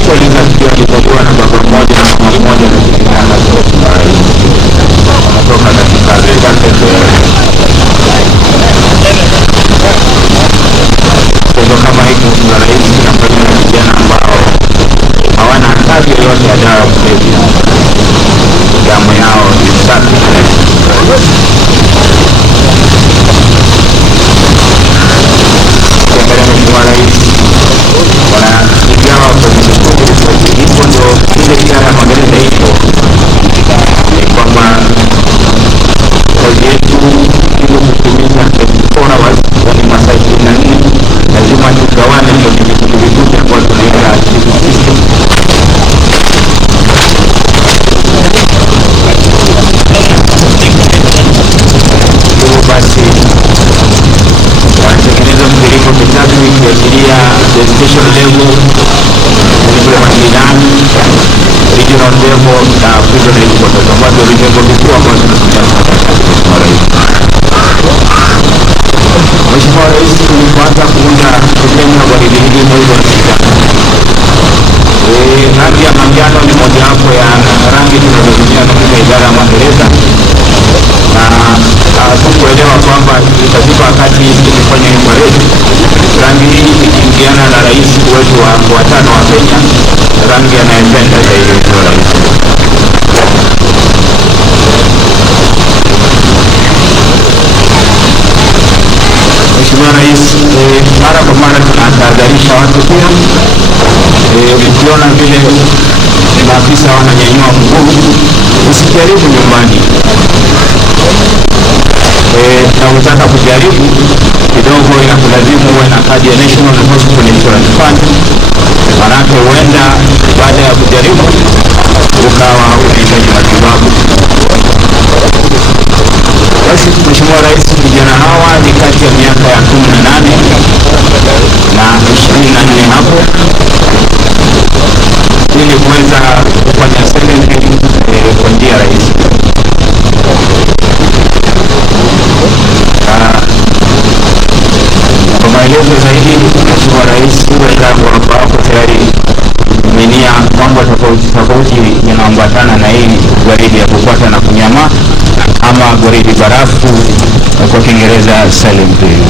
kuuliza pia alipokuwa na baba mmoja na mama mmoja na kijana zote na rais wanatoka katika zake kwa kama hiki na rais kinafanya na vijana ambao hawana kazi yoyote ya dawa kulevya, damu yao ni safi. Ukiangalia Mheshimiwa Rais wanaigawa kwa vikundi tofauti. Hivyo ndio ile idara ya magereza iko ni kwamba kazi yetu ili kutimiza 24 hours, yani masaa 24, lazima tugawane kwenye vikundi ambavyo tunaita system. Hivyo basi wanatengeneza mtiririko mitatu ikiashiria the station level, vile mashinani, regional level na prison headquarters, ambazo vitengo vikuu ambazo tunatumia Mheshimiwa Rais. Mheshimiwa Rais, tulipoanza kuunda kujenga gwaride hili mwezi wa 6, rangi ya manjano ni mojawapo ya rangi tunazotumia katika idara ya magereza, na tukuelewa kwamba itafika wakati tukifanya hii parade, rangi hii ikiingiana na rais wetu wa 5 wa Kenya, rangi anayependa zaidi Mheshimiwa Rais. Mheshimiwa Rais, mara kwa mara tunatahadharisha watu pia, ukiona vile maafisa wananyanyua mguu, usijaribu nyumbani. Na utaka kujaribu kidogo, inakulazimu uwe na kadi ya National Hospital Insurance Fund, manake huenda baada ya kujaribu ukawa unahitaji matibabu. Basi Mheshimiwa Rais, vijana hawa ni kati ya miaka ya 18 na 24 hapo, ili kuweza kufanya secondary kwa njia rahisi. Kwa maelezo zaidi, Mheshimiwa Rais, wenzangu hapa wako tayari kuminia mambo tofauti yanaambatana na hii gwaride ya kufuata na kunyama ama gwaride barafu, kwa Kiingereza silent drill.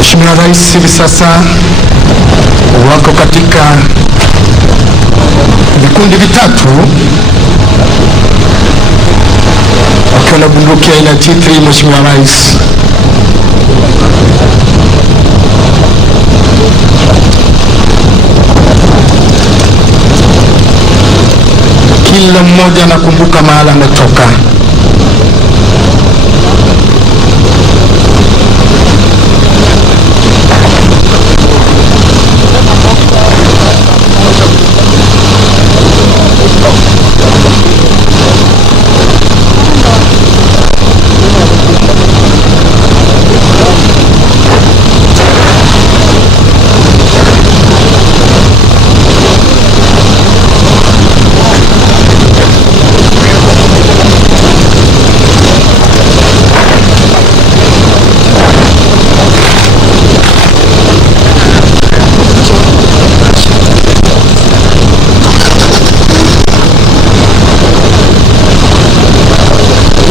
Mheshimiwa Rais hivi sasa wako katika vikundi vitatu wakiwa na bunduki aina T3. Mheshimiwa Rais, kila mmoja anakumbuka mahali ametoka.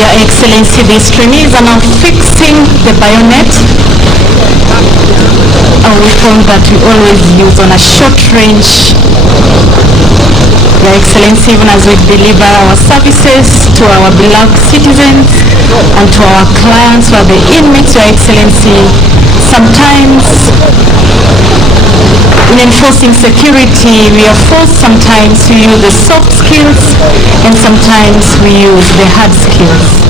Your Excellency, these trainees are now fixing the bayonet, a weapon that we always use on a short range. Your Excellency, even as we deliver our services to our beloved citizens and to our clients who are the inmates, Your Excellency, sometimes in enforcing security, we are forced sometimes to use the soft skills and sometimes we use the hard skills.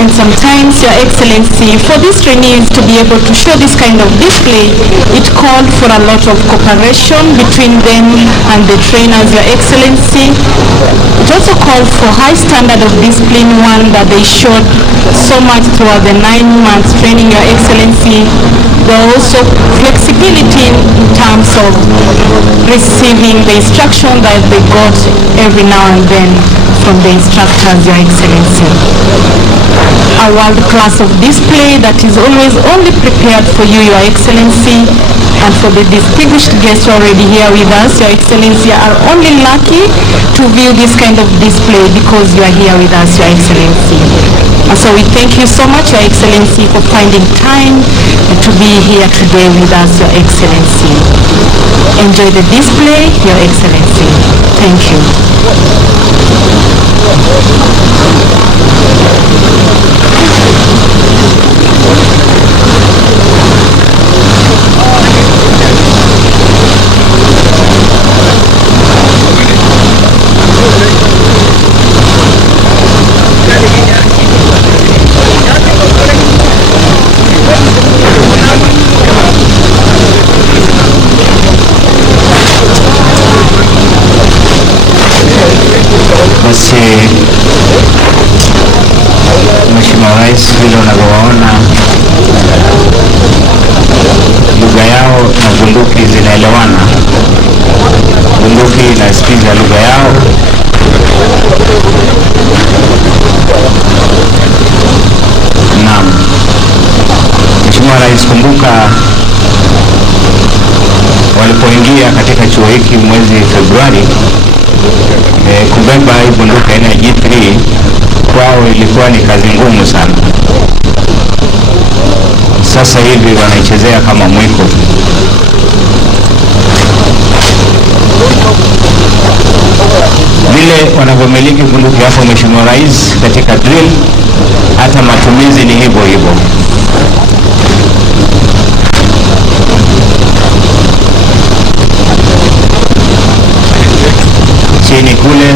And sometimes, Your Excellency, for these trainees to be able to show this kind of display, it called for a lot of cooperation between them and the trainers, Your Excellency. It also called for high standard of discipline, one that they showed so much throughout the 9 months training, Your Excellency. There was also flexibility in terms of receiving the instruction that they got every now and then from the instructors, Your Excellency. A world class of display that is always only prepared for you, Your Excellency, and for the distinguished guests already here with us, Your Excellency, are only lucky to view this kind of display because you are here with us, Your Excellency. And so we thank you so much, Your Excellency, for finding time to be here today with us, Your Excellency. Enjoy the display, Your Excellency. Thank you. Basi Mheshimiwa Rais, vile unavyowaona lugha yao na bunduki zinaelewana. Bunduki inasikiza lugha yao. Naam. Mheshimiwa Rais, kumbuka walipoingia katika chuo hiki mwezi Februari, kubeba hii bunduki aina ya G3 kwao ilikuwa ni kazi ngumu sana. Sasa hivi wanaichezea kama mwiko. Vile wanavyomiliki bunduki hapo, Mheshimiwa Rais, katika drill, hata matumizi ni hivyo hivyo. Chini kule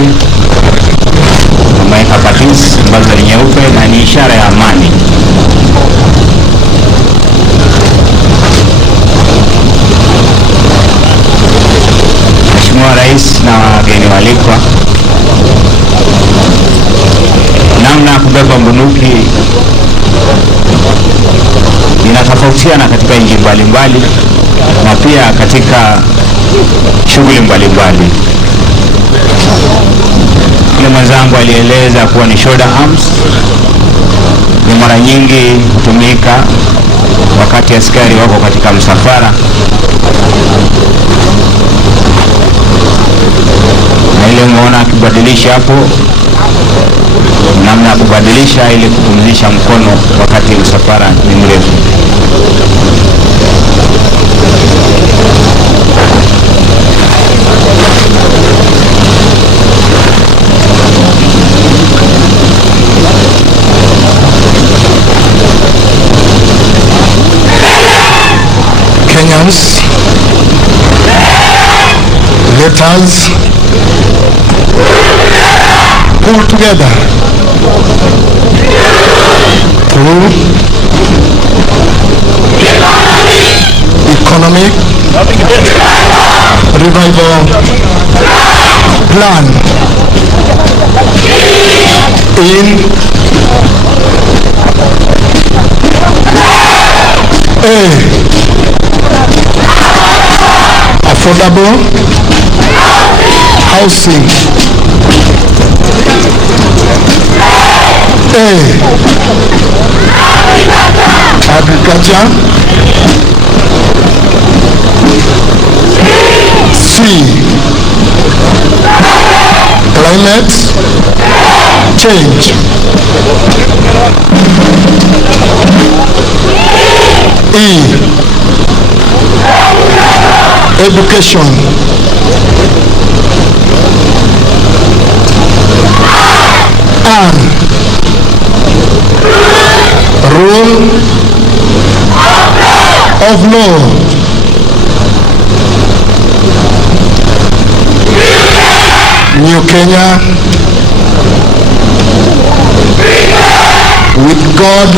wameweka patins ambazo ni nyeupe na ni ishara ya amani. Mheshimiwa Rais na wageni walikwa, namna ya kubeba bunduki inatofautiana katika nchi mbalimbali na pia katika shughuli mbalimbali. Yule mwenzangu alieleza kuwa ni shoulder arms, ni mara nyingi hutumika wakati askari wako katika msafara, na ile umeona akibadilisha hapo, namna ya kubadilisha ili kupumzisha mkono wakati msafara ni mrefu. Kenyans, let us pull together through economic revival plan in affordable housing, agriculture, C, climate change. E, education. R, rule of law. New Kenya, with God,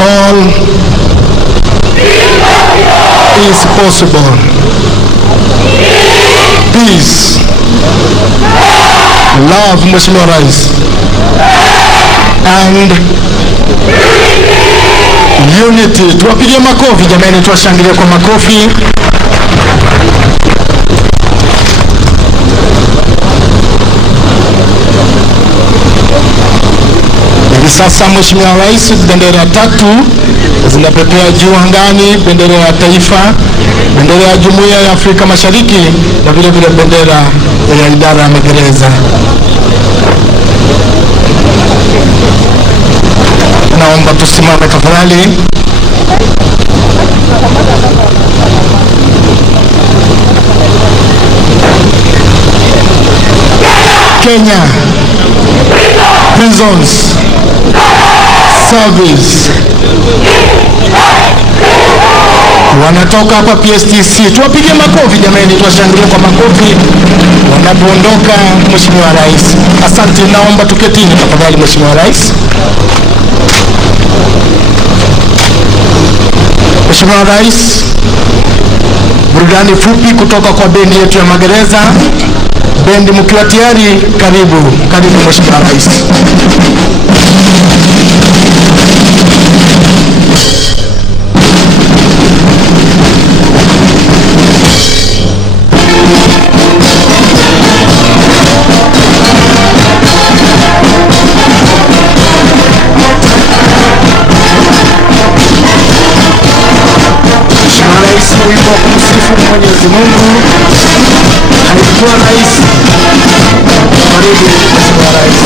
all is possible. Peace, love, Mheshimiwa Rais, and unity. Tuwapigie makofi jamani, tuwashangilie kwa makofi. Hivi sasa Mheshimiwa Rais, bendera tatu zinapepea juu angani, bendera ya taifa, bendera ya Jumuiya ya Afrika Mashariki na vile vile bendera ya idara ya magereza. Naomba tusimame tafadhali. Kenya Prisons Service wanatoka hapa PSTC. Tuwapige makofi jamani, tuwashangilie kwa makofi wanapoondoka. Mheshimiwa Rais, asante. Naomba tuketini tafadhali Mheshimiwa Rais. Mheshimiwa Rais, burudani fupi kutoka kwa bendi yetu ya magereza. Bendi mkiwa tayari, karibu Mheshimiwa Rais. Mheshimiwa Rais, wimbo kumsifu Mwenyezi Mungu. Alikuwa rais. Karibu Mheshimiwa Rais.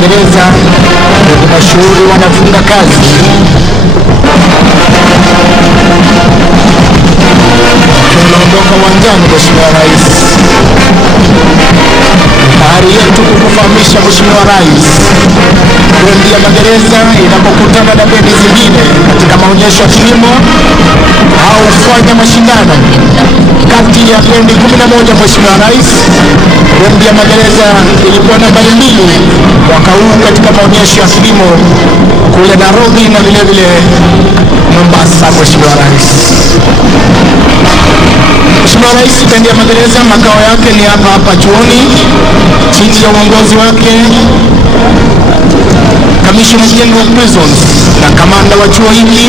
magereza ndio mashuhuri wanafunga kazi. Tunaondoka uwanjani Mheshimiwa Rais. Bahari yetu kukufahamisha Mheshimiwa Rais, bendi ya magereza inapokutana na bendi zingine katika maonyesho ya kilimo au kufanya mashindano kati ya bendi 11, Mheshimiwa Rais, bendi ya magereza ilikuwa nambari 2 mwaka huu katika maonyesho ya kilimo kule Nairobi na vile vile Mombasa. Mheshimiwa Rais, Mheshimiwa Rais, bendi ya magereza makao yake ni hapa hapa chuoni chini ya uongozi wake Commissioner General of Prisons na kamanda wa chuo hiki.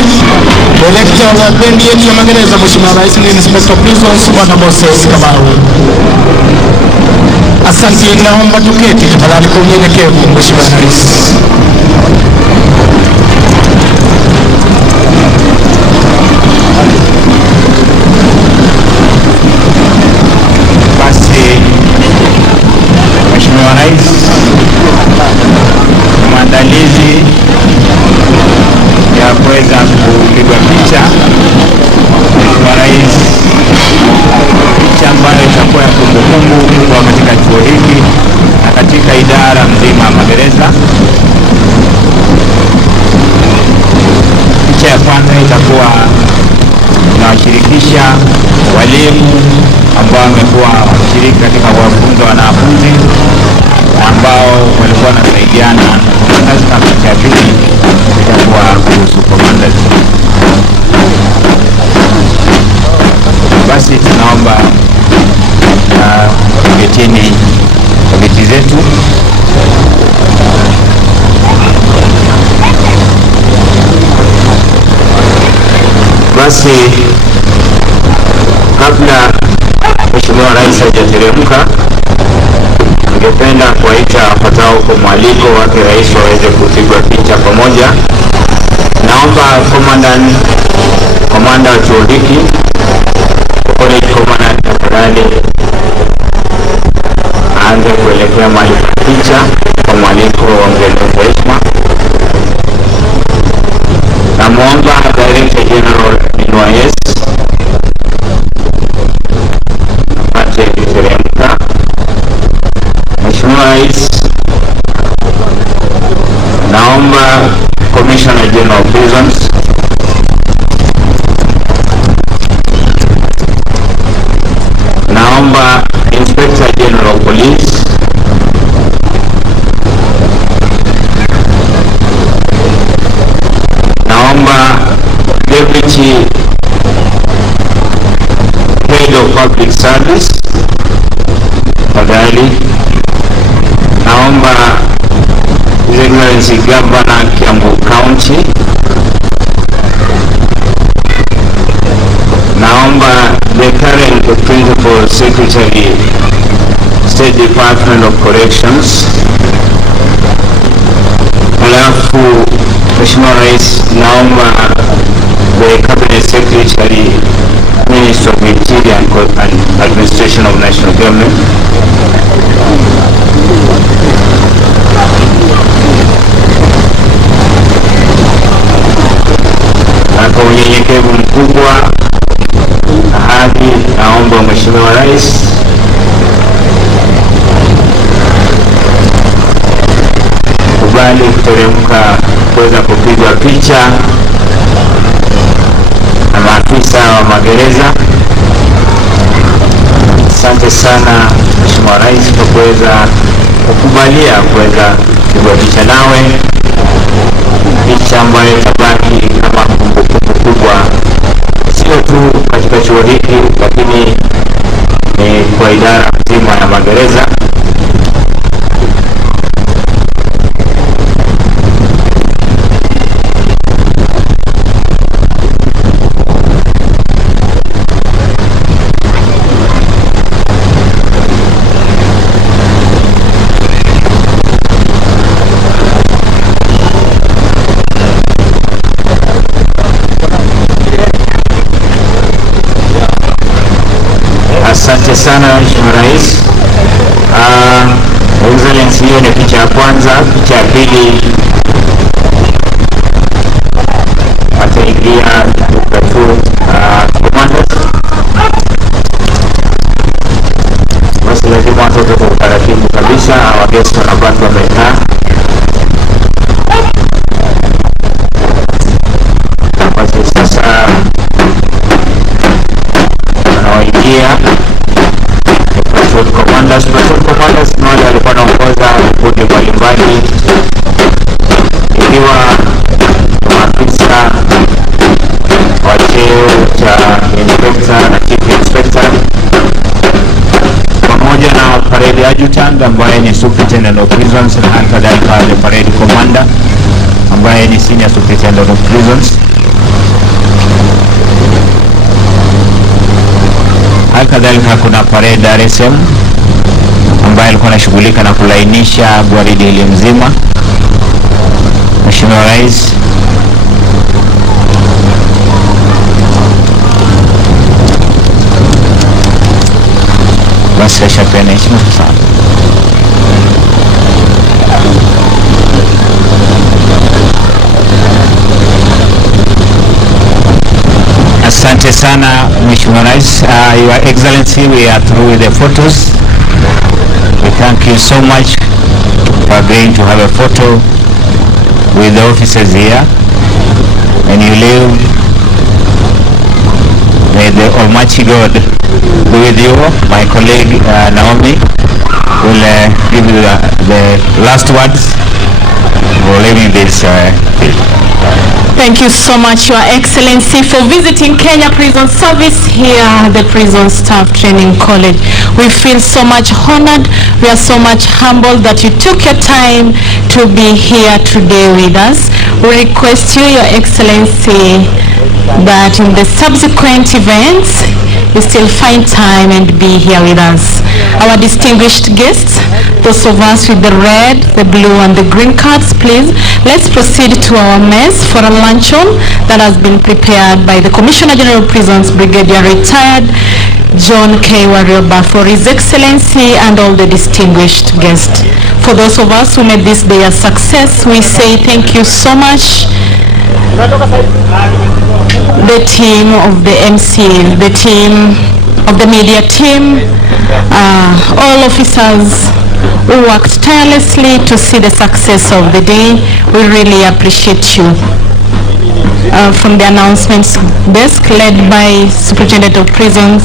Director wa bendi yetu ya magereza Mheshimiwa Rais ni Inspector of Prisons Bwana Moses Kamau. Asante, naomba tuketi tafadhali kwa unyenyekevu Mheshimiwa Rais. Mheshimiwa Rais, maandalizi ya kuweza kupigwa picha. Mheshimiwa Rais, picha ambayo itakuwa ya kumbukumbu kwa katika chuo hiki na katika idara mzima ya magereza. Picha ya kwanza itakuwa inawashirikisha walimu ambao wamekuwa wakishiriki katika kuwafunza wanafunzi ambao walikuwa wanasaidiana na kazi. Kama picha ya pili itakuwa kuhusu commanders. Basi tunaomba ketini viti zetu. Basi kabla Mheshimiwa Rais hajateremka, ningependa kuwaita wafuatao kwa mwaliko wake Rais waweze kupigwa picha pamoja. Naomba komanda wa chuo hiki, college commandant, tafadhali aanze kuelekea mahali pa picha kwa mwaliko wa mgeni wa heshima. Namwomba Director General NYS apate kuteremka. Mheshimiwa Rais, naomba Commissioner General of Prisons, naomba Inspector General of Police, naomba Deputy Head of Public Service, tafadhali, naomba His Excellency Governor Kiambu County, naomba the current Principal Secretary, State Department of Corrections, alafu Mheshimiwa Rais, naomba the Cabinet Secretary, Minister of Interior and Administration of National Government, na kwa unyenyekevu mkubwa hadi naomba Mheshimiwa Rais kubali kuteremka kuweza kupigwa picha na maafisa wa magereza. Asante sana Mheshimiwa Rais kwa kuweza kukubalia kuweza kupigwa picha nawe, picha ambayo itabaki kama kumbukumbu kubwa sio tu katika chuo hiki lakini ni kwa idara nzima ya magereza. Asante sana Mheshimiwa Rais. Excellency, hiyo ni picha ya kwanza. Picha ya pili ataingia commanders. Basi lazima watoto kwa utaratibu kabisa, wageni wanabaki wamekaa. Basi sasa wanaoingia platoon commanders na wale walikuwa wanaongoza vikundi mbalimbali, ikiwa maafisa wa cheo cha inspector na chief inspector, pamoja na parade adjutant ambaye ni superintendent of prisons, na hali kadhalika the parade commander ambaye ni senior superintendent of prisons. Hali kadhalika kuna parade RSM ambaye alikuwa anashughulika na kulainisha gwaridi hili mzima. Mheshimiwa Rais, basi ashapene heshima sana. Asante sana Mheshimiwa Rais. Your Excellency, we are through with the photos. We thank you so much for agreeing to have a photo with the officers here. When you leave, may the Almighty God be with you. My colleague Naomi will give you the last words for leaving this Thank you so much, Your Excellency, for visiting Kenya Prison Service here at the Prison Staff Training College. We feel so much honored. We are so much humbled that you took your time to be here today with us. We request you, Your Excellency, that in the subsequent events, you still find time and be here with us. Our distinguished guests, those of us with the red, the blue and the green cards, please, let's proceed to our mess for a luncheon that has been prepared by the Commissioner General of Prisons, Brigadier Retired John K. Warioba, for His Excellency and all the distinguished guests. For those of us who made this day a success, we say thank you so much. The team of the MC, the team of the media team, all officers who worked tirelessly to see the success of the day. We really appreciate you. From the announcements desk led by Superintendent of Prisons,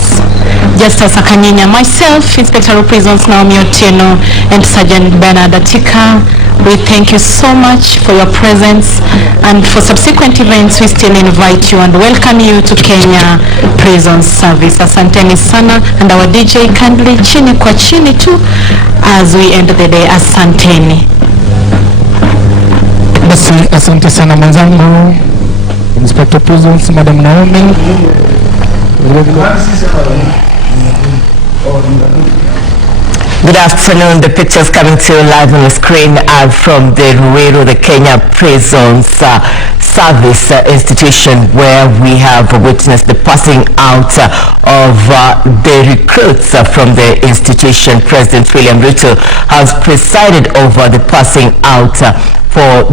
Justice Akanyinya, myself, Inspector of Prisons Naomi Otieno, and Sergeant Bernard Atika, we thank you so much for your presence, and for subsequent events we still invite you and welcome you to Kenya Prison Service. Asanteni sana, and our DJ kindly chini kwa chini tu as we end the day. Asanteni. Basi asante sana mwenzangu Inspector Prisons Madam Naomi. Good afternoon. The pictures coming to you live on the screen are from the Ruiru, the Kenya Prisons Service institution, where we have witnessed the passing out of the recruits from the institution. President William Ruto has presided over the passing out for